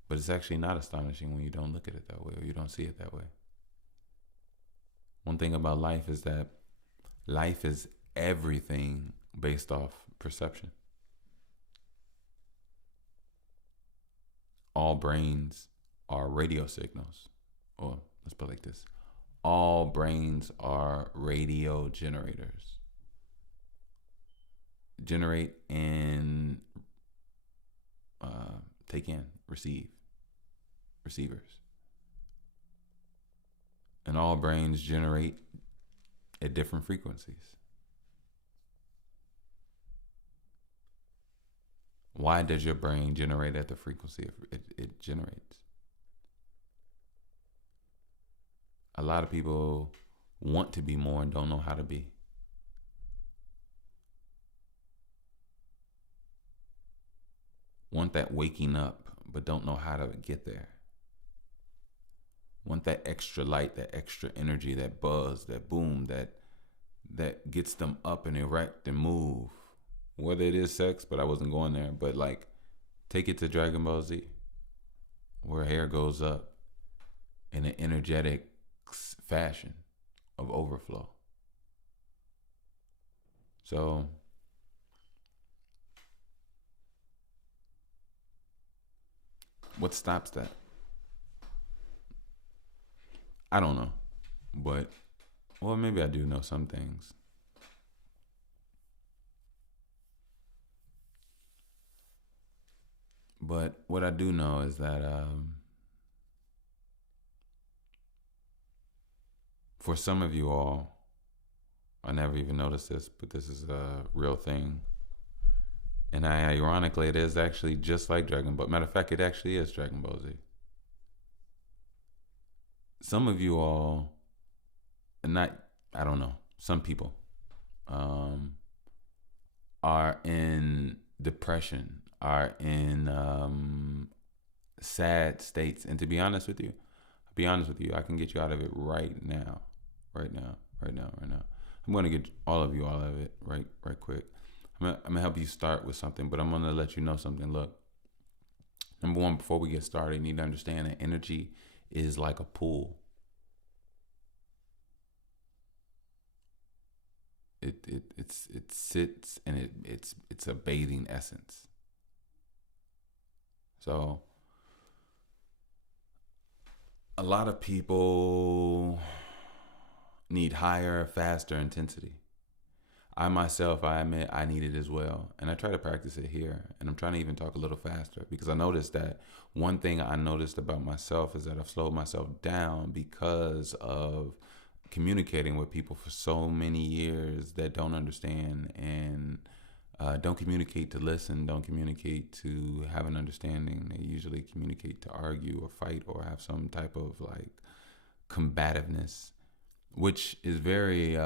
But it's actually not astonishing when you don't look at it that way or you don't see it that way. One thing about life is that life is everything based off perception. All brains are radio signals. Or let's put it like this. All brains are radio generators. Generate and take in, receivers. And all brains generate at different frequencies. Why does your brain generate at the frequency it generates? A lot of people want to be more and don't know how to be. Want that waking up, but don't know how to get there. Want that extra light, that extra energy, that buzz, that boom, that gets them up and erect and move. Whether it is sex, but I wasn't going there. But like, take it to Dragon Ball Z, where hair goes up in an energetic fashion of overflow. So what stops that? I don't know. But, well, maybe I do know some things. But what I do know is that for some of you all, I never even noticed this, but this is a real thing. And ironically, it is actually just like Dragon Ball. Matter of fact, it actually is Dragon Ball Z. Some of you all, and not, I don't know, some people um, are in depression, are in sad states. And to be honest with you, I can get you out of it right now, right now, right now, right now. I'm going to get all of you out of it right quick. I'm gonna help you start with something, but I'm gonna let you know something. Look, number one, before we get started, you need to understand that energy is like a pool. It sits and it's a bathing essence. So a lot of people need higher, faster intensity. I myself, I admit, I need it as well. And I try to practice it here. And I'm trying to even talk a little faster because I noticed that one thing I noticed about myself is that I've slowed myself down because of communicating with people for so many years that don't understand and don't communicate to listen, don't communicate to have an understanding. They usually communicate to argue or fight or have some type of like combativeness, which is very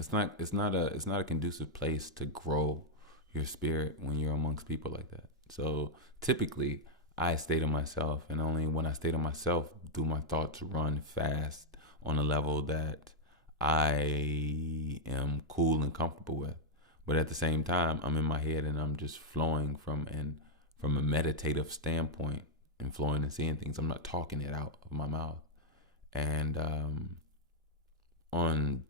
it's not a conducive place to grow your spirit when you're amongst people like that. So typically I stay to myself, and only when I stay to myself do my thoughts run fast on a level that I am cool and comfortable with. But at the same time, I'm in my head and I'm just flowing from a meditative standpoint and flowing and seeing things. I'm not talking it out of my mouth. And on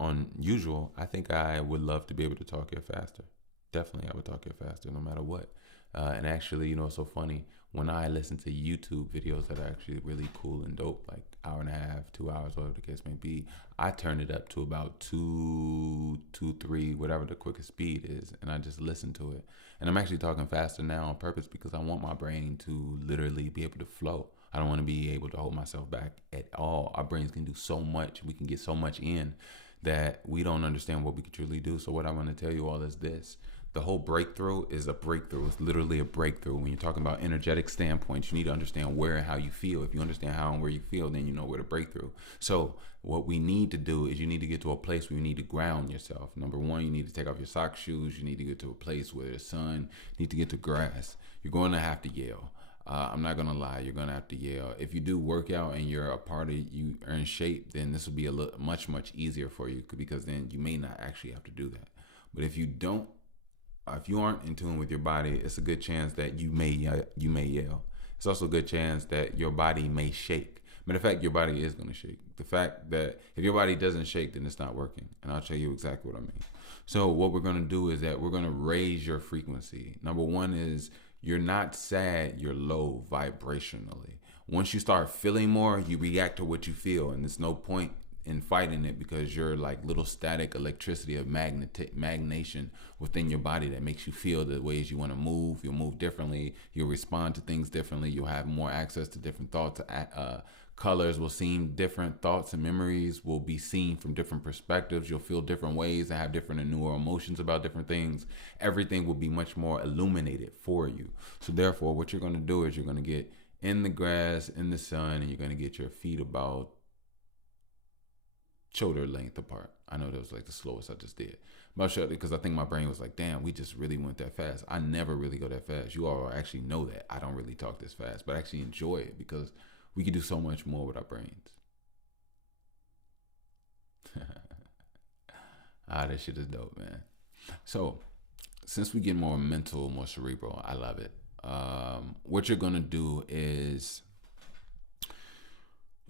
on usual, I think I would love to be able to talk here faster. Definitely, I would talk here faster no matter what. And actually, it's so funny when I listen to YouTube videos that are actually really cool and dope, like hour and a half, 2 hours, whatever the case may be. I turn it up to about two, three, whatever the quickest speed is, and I just listen to it. And I'm actually talking faster now on purpose because I want my brain to literally be able to flow. I don't want to be able to hold myself back at all. Our brains can do so much. We can get so much in that we don't understand what we can truly do. So what I want to tell you all is this. The whole breakthrough is a breakthrough. It's literally a breakthrough. When you're talking about energetic standpoints, you need to understand where and how you feel. If you understand how and where you feel, then you know where to break through. So what we need to do is you need to get to a place where you need to ground yourself. Number one, you need to take off your sock shoes. You need to get to a place where there's sun. You need to get to grass. You're going to have to yell. I'm not gonna lie, you're gonna have to yell. If you do workout and you're a part of you are in shape, then this will be much easier for you because then you may not actually have to do that. But if you don't, if you aren't in tune with your body, it's a good chance that you may yell. It's also a good chance that your body may shake. Matter of fact, your body is gonna shake. The fact that if your body doesn't shake, then it's not working, and I'll tell you exactly what I mean. So what we're gonna do is that we're gonna raise your frequency. Number one is you're not sad, you're low vibrationally. Once you start feeling more, you react to what you feel, and there's no point in fighting it because you're like little static electricity of magnation within your body that makes you feel the ways you want to move. You'll move differently. You'll respond to things differently. You'll have more access to different thoughts. Colors will seem different. Thoughts and memories will be seen from different perspectives. You'll feel different ways and have different and newer emotions about different things. Everything will be much more illuminated for you. So therefore, what you're going to do is you're going to get in the grass, in the sun, and you're going to get your feet about shoulder length apart. I know that was like the slowest I just did. But because I think my brain was like, damn, we just really went that fast. I never really go that fast. You all actually know that. I don't really talk this fast, but I actually enjoy it because we can do so much more with our brains. This shit is dope, man. So, since we get more mental, more cerebral, I love it. What you're going to do is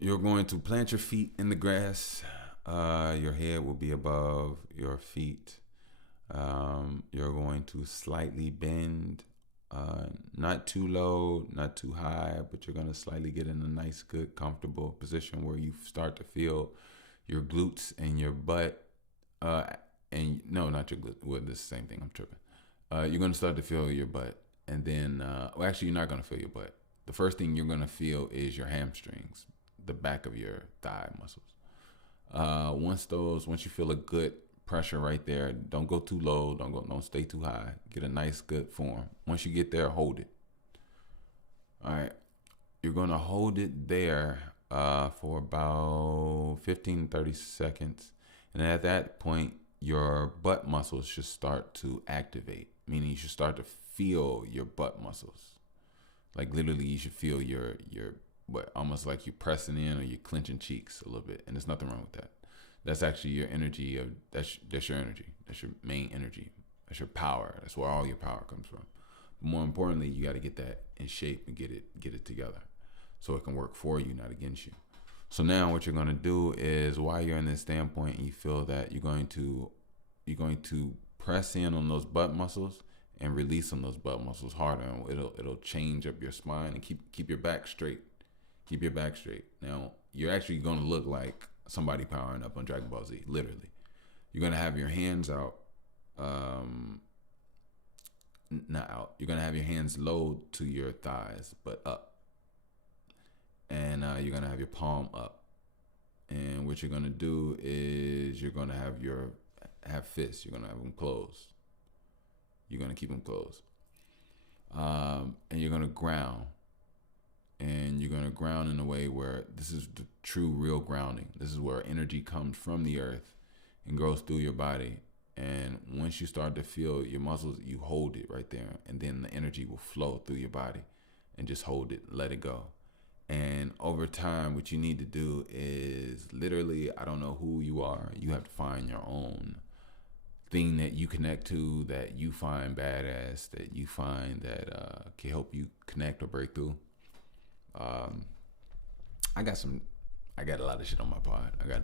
you're going to plant your feet in the grass. Your head will be above your feet. You're going to slightly bend, not too low, not too high, but you're going to slightly get in a nice, good, comfortable position where you start to feel your glutes and your butt. And no, not your glutes. Well, this is the same thing. I'm tripping. You're going to start to feel your butt. And then, well, actually, you're not going to feel your butt. The first thing you're going to feel is your hamstrings, the back of your thigh muscles. Once you feel a good pressure right there, don't go too low, don't stay too high. Get a nice good form. Once you get there, hold it. All right, you're gonna hold it there for about 15-30 seconds, and at that point, your butt muscles should start to activate. Meaning, you should start to feel your butt muscles. Like literally, you should feel your but almost like you're pressing in or you're clenching cheeks a little bit, and there's nothing wrong with that. That's actually your energy of that's your energy. That's your main energy. That's your power. That's where all your power comes from. But more importantly, you got to get that in shape and get it together, so it can work for you, not against you. So now, what you're gonna do is, while you're in this standpoint, and you feel that you're going to press in on those butt muscles and release on those butt muscles harder, and it'll change up your spine and keep your back straight. Keep your back straight. Now, you're actually going to look like somebody powering up on Dragon Ball Z, literally. You're going to have your hands out, not out. You're going to have your hands low to your thighs, but up. And you're going to have your palm up. And what you're going to do is you're going to have fists. You're going to have them closed. You're going to keep them closed. And you're going to ground. And you're going to ground in a way where this is the true, real grounding. This is where energy comes from the earth and goes through your body. And once you start to feel your muscles, you hold it right there. And then the energy will flow through your body, and just hold it, let it go. And over time, what you need to do is literally, I don't know who you are. You have to find your own thing that you connect to, that you find badass, that you find that can help you connect or break through. I got a lot of shit on my pod. I got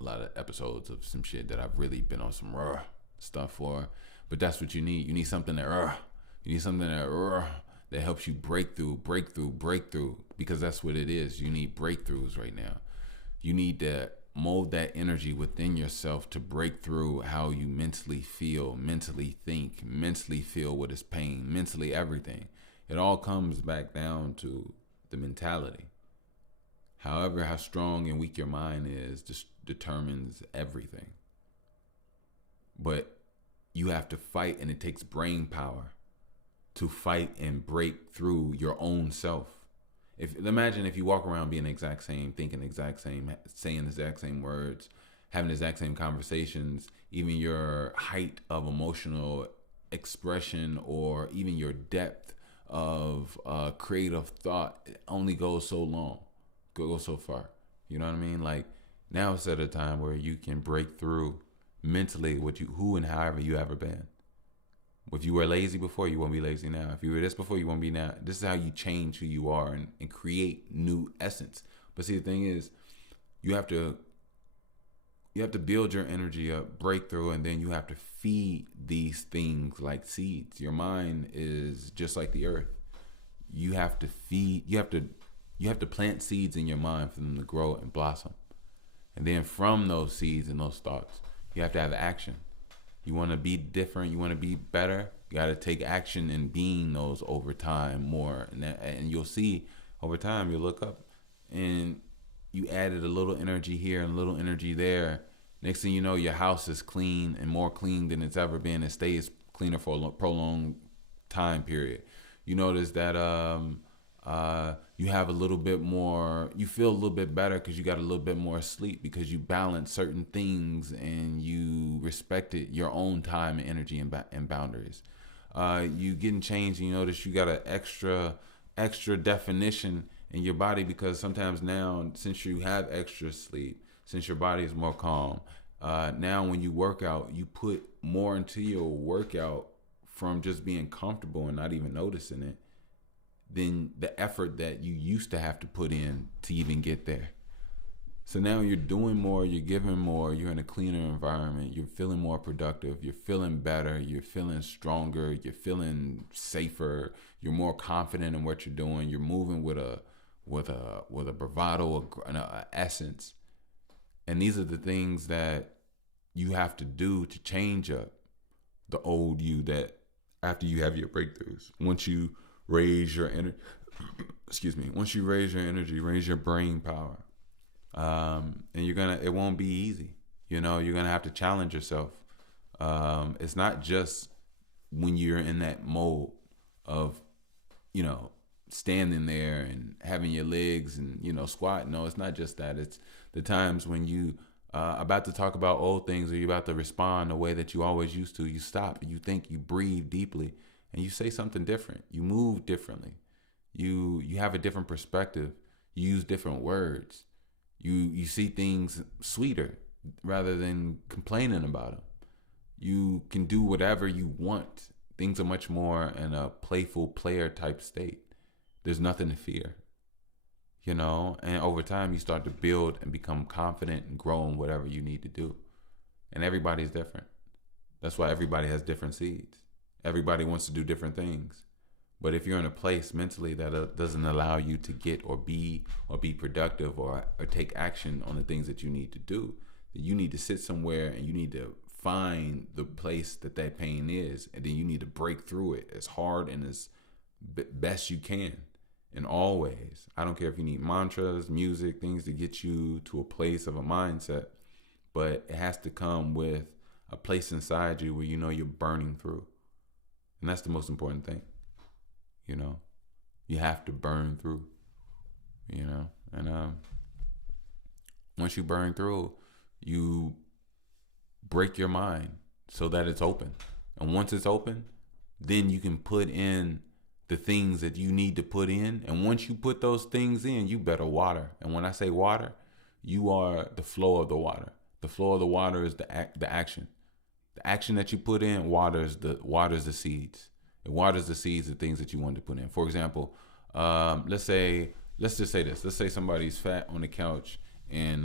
a lot of episodes of some shit that I've really been on some raw stuff for. But that's what you need. You need something that that helps you break through, because that's what it is. You need breakthroughs right now. You need to mold that energy within yourself to break through how you mentally feel, mentally think, mentally feel what is pain, mentally everything. It all comes back down to the mentality. However, how strong and weak your mind is just determines everything. But you have to fight, and it takes brain power to fight and break through your own self. Imagine if you walk around being the exact same, thinking the exact same, saying the exact same words, having the exact same conversations, even your height of emotional expression or even your depth of creative thought only goes so long, goes so far. You know what I mean? Like, now it's at a time where you can break through mentally who and however you ever been. If you were lazy before, you won't be lazy now. If you were this before, you won't be now. This is how you change who you are and create new essence. But see, the thing is, you have to build your energy up, break through, and then you have to feed these things like seeds. Your mind is just like the earth. You have to plant seeds in your mind for them to grow and blossom. And then from those seeds and those thoughts, you have to have action. You want to be different, you want to be better, you got to take action in being those over time more. And you'll see over time, you'll look up and you added a little energy here and a little energy there. Next thing you know, your house is clean and more clean than it's ever been. It stays cleaner for a prolonged time period. You notice that you have a little bit more, you feel a little bit better because you got a little bit more sleep, because you balance certain things and you respected your own time and energy and boundaries. You getting changed and you notice you got an extra definition in your body, because sometimes now, since you have extra sleep, since your body is more calm, now when you work out, you put more into your workout from just being comfortable and not even noticing it than the effort that you used to have to put in to even get there. So now you're doing more, you're giving more, you're in a cleaner environment, you're feeling more productive, you're feeling better, you're feeling stronger, you're feeling safer, you're more confident in what you're doing, you're moving with a bravado, a essence. And these are the things that you have to do to change up the old you that after you have your breakthroughs. Once you raise your energy, excuse me, once you raise your energy, raise your brain power, and it won't be easy. You're gonna have to challenge yourself. It's not just when you're in that mode of, you know, standing there and having your legs and, squat. No, it's not just that. It's the times when you about to talk about old things, or you're about to respond the way that you always used to. You stop, you think, you breathe deeply, and you say something different. You move differently. You have a different perspective. You use different words. You see things sweeter rather than complaining about them. You can do whatever you want. Things are much more in a playful player type state. There's nothing to fear, and over time you start to build and become confident and grow in whatever you need to do. And everybody's different. That's why everybody has different seeds. Everybody wants to do different things. But if you're in a place mentally that doesn't allow you to get or be productive, or take action on the things that you need to do, then you need to sit somewhere and you need to find the place that pain is, and then you need to break through it as hard and as best you can. In all ways, I don't care if you need mantras, music, things to get you to a place of a mindset, but it has to come with a place inside you where you're burning through. And that's the most important thing. You have to burn through, and once you burn through, you break your mind so that it's open. And once it's open, then you can put in the things that you need to put in. And once you put those things in, you better water. And when I say water, you are the flow of the water. The flow of the water is the action. The action that you put in waters the seeds. It waters the seeds of things that you want to put in. For example, let's just say this. Let's say somebody's fat on the couch, and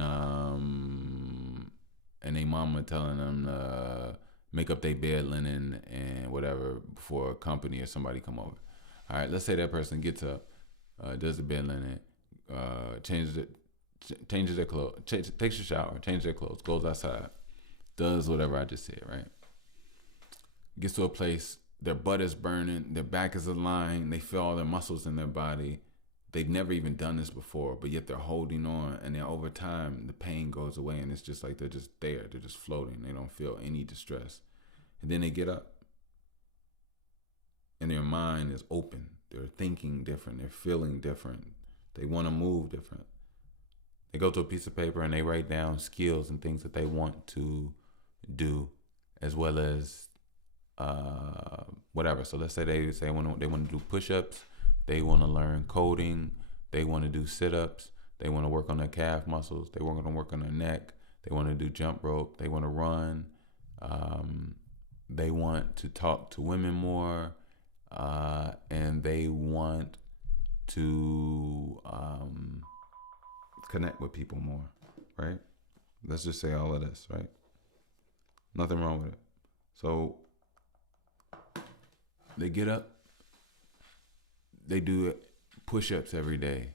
they mama telling them to make up their bed linen and whatever before a company or somebody come over. All right, let's say that person gets up, does the bed linen, changes their clothes, takes a shower, changes their clothes, goes outside, does whatever I just said, right? Gets to a place, their butt is burning, their back is aligned, they feel all their muscles in their body. They've never even done this before, but yet they're holding on. And then over time, the pain goes away, and it's just like they're just there. They're just floating. They don't feel any distress. And then they get up, and their mind is open. They're thinking different. They're feeling different. They want to move different. They go to a piece of paper and they write down skills and things that they want to do, as well as whatever. So let's say they want to do push-ups. They want to learn coding. They want to do sit-ups. They want to work on their calf muscles. They want to work on their neck. They want to do jump rope. They want to run. They want to talk to women more. And they want to connect with people more, right? Let's just say all of this, right? Nothing wrong with it. So they get up. They do push-ups every day.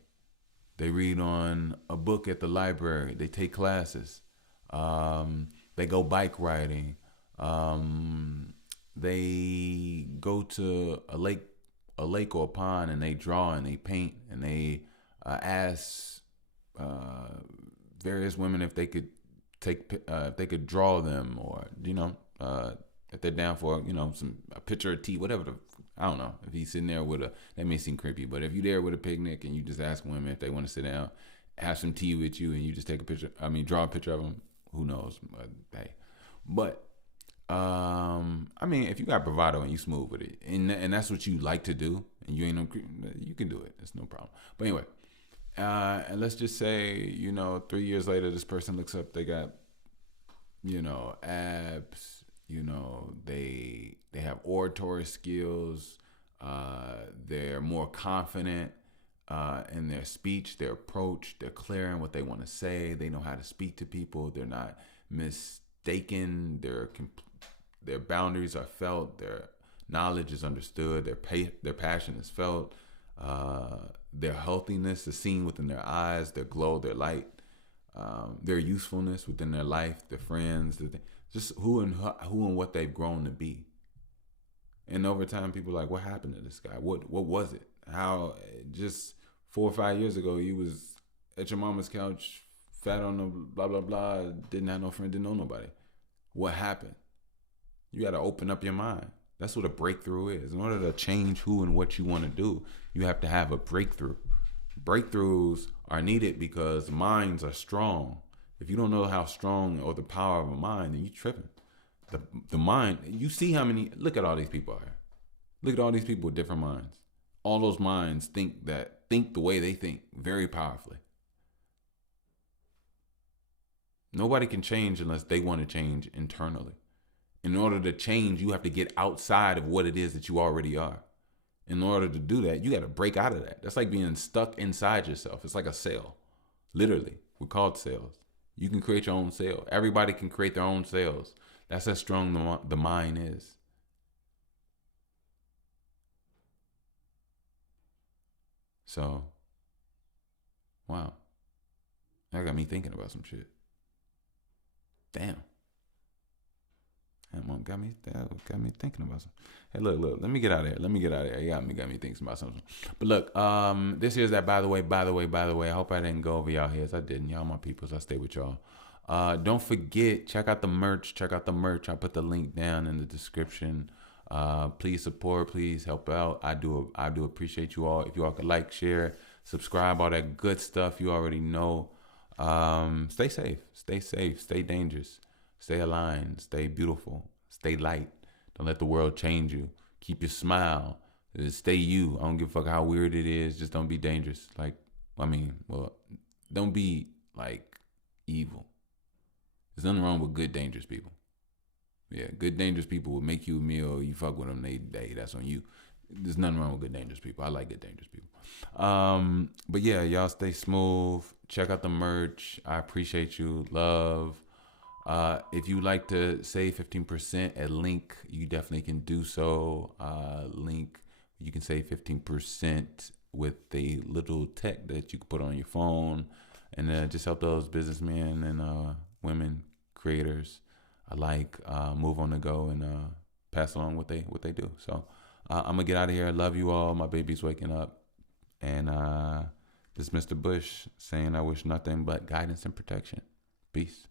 They read on a book at the library. They take classes. They go bike riding. They go to a lake or a pond, and they draw and they paint, and they ask various women if they could if they could draw them, or if they're down for a picture of tea, whatever. I don't know if he's sitting there that may seem creepy, but if you're there with a picnic and you just ask women if they want to sit down, have some tea with you, and you just take a picture. Draw a picture of them. Who knows? But if you got bravado and you smooth with it, and that's what you like to do, and you can do it. It's no problem. But anyway, and let's just say 3 years later, this person looks up. They got abs. They have oratory skills. They're more confident. in their speech, their approach. They're clear in what they want to say. They know how to speak to people. They're not mistaken. Their boundaries are felt. Their knowledge is understood. Their passion is felt. Their healthiness is seen within their eyes. Their glow, their light, their usefulness within their life, their friends, just who and what they've grown to be. And over time, people are like, what happened to this guy? What was it? How just 4 or 5 years ago, you was at your mama's couch, fat on the blah, blah, blah, didn't have no friend, didn't know nobody. What happened? You got to open up your mind. That's what a breakthrough is. In order to change who and what you want to do, you have to have a breakthrough. Breakthroughs are needed because minds are strong. If you don't know how strong or the power of a mind, then you tripping. The mind, you see how many, look at all these people out here. Look at all these people with different minds. All those minds think the way they think very powerfully. Nobody can change unless they want to change internally. In order to change, you have to get outside of what it is that you already are. In order to do that, you got to break out of that. That's like being stuck inside yourself. It's like a cell. Literally, we're called cells. You can create your own cell. Everybody can create their own cells. That's how strong the mind is. So, wow. That got me thinking about some shit. Damn. That got me thinking about something. Hey, look, let me get out of here. You got me thinking about something. But look, this here's that by the way. I hope I didn't go over y'all heads. I didn't. Y'all my peoples. I stay with y'all. Don't forget, check out the merch. I'll put the link down in the description. Please support, please help out. I do appreciate you all. If you all could like, share, subscribe, all that good stuff you already know. Stay safe, stay dangerous, stay aligned, stay beautiful, stay light. Don't let the world change you. Keep your smile. Stay you. I don't give a fuck how weird it is. Just don't be dangerous. Don't be like evil. There's nothing wrong with good, dangerous people. Yeah, good, dangerous people will make you a meal. You fuck with them, that's on you. There's nothing wrong with good, dangerous people. I like good, dangerous people. But yeah, y'all stay smooth. Check out the merch. I appreciate you. Love. If you like to save 15% at Link, you definitely can do so. Link, you can save 15% with the little tech that you can put on your phone, and just help those businessmen and women, creators alike move on the go and pass along what they do. So I'm gonna get out of here. I love you all. My baby's waking up, and this is Mr. Bush saying I wish nothing but guidance and protection. Peace.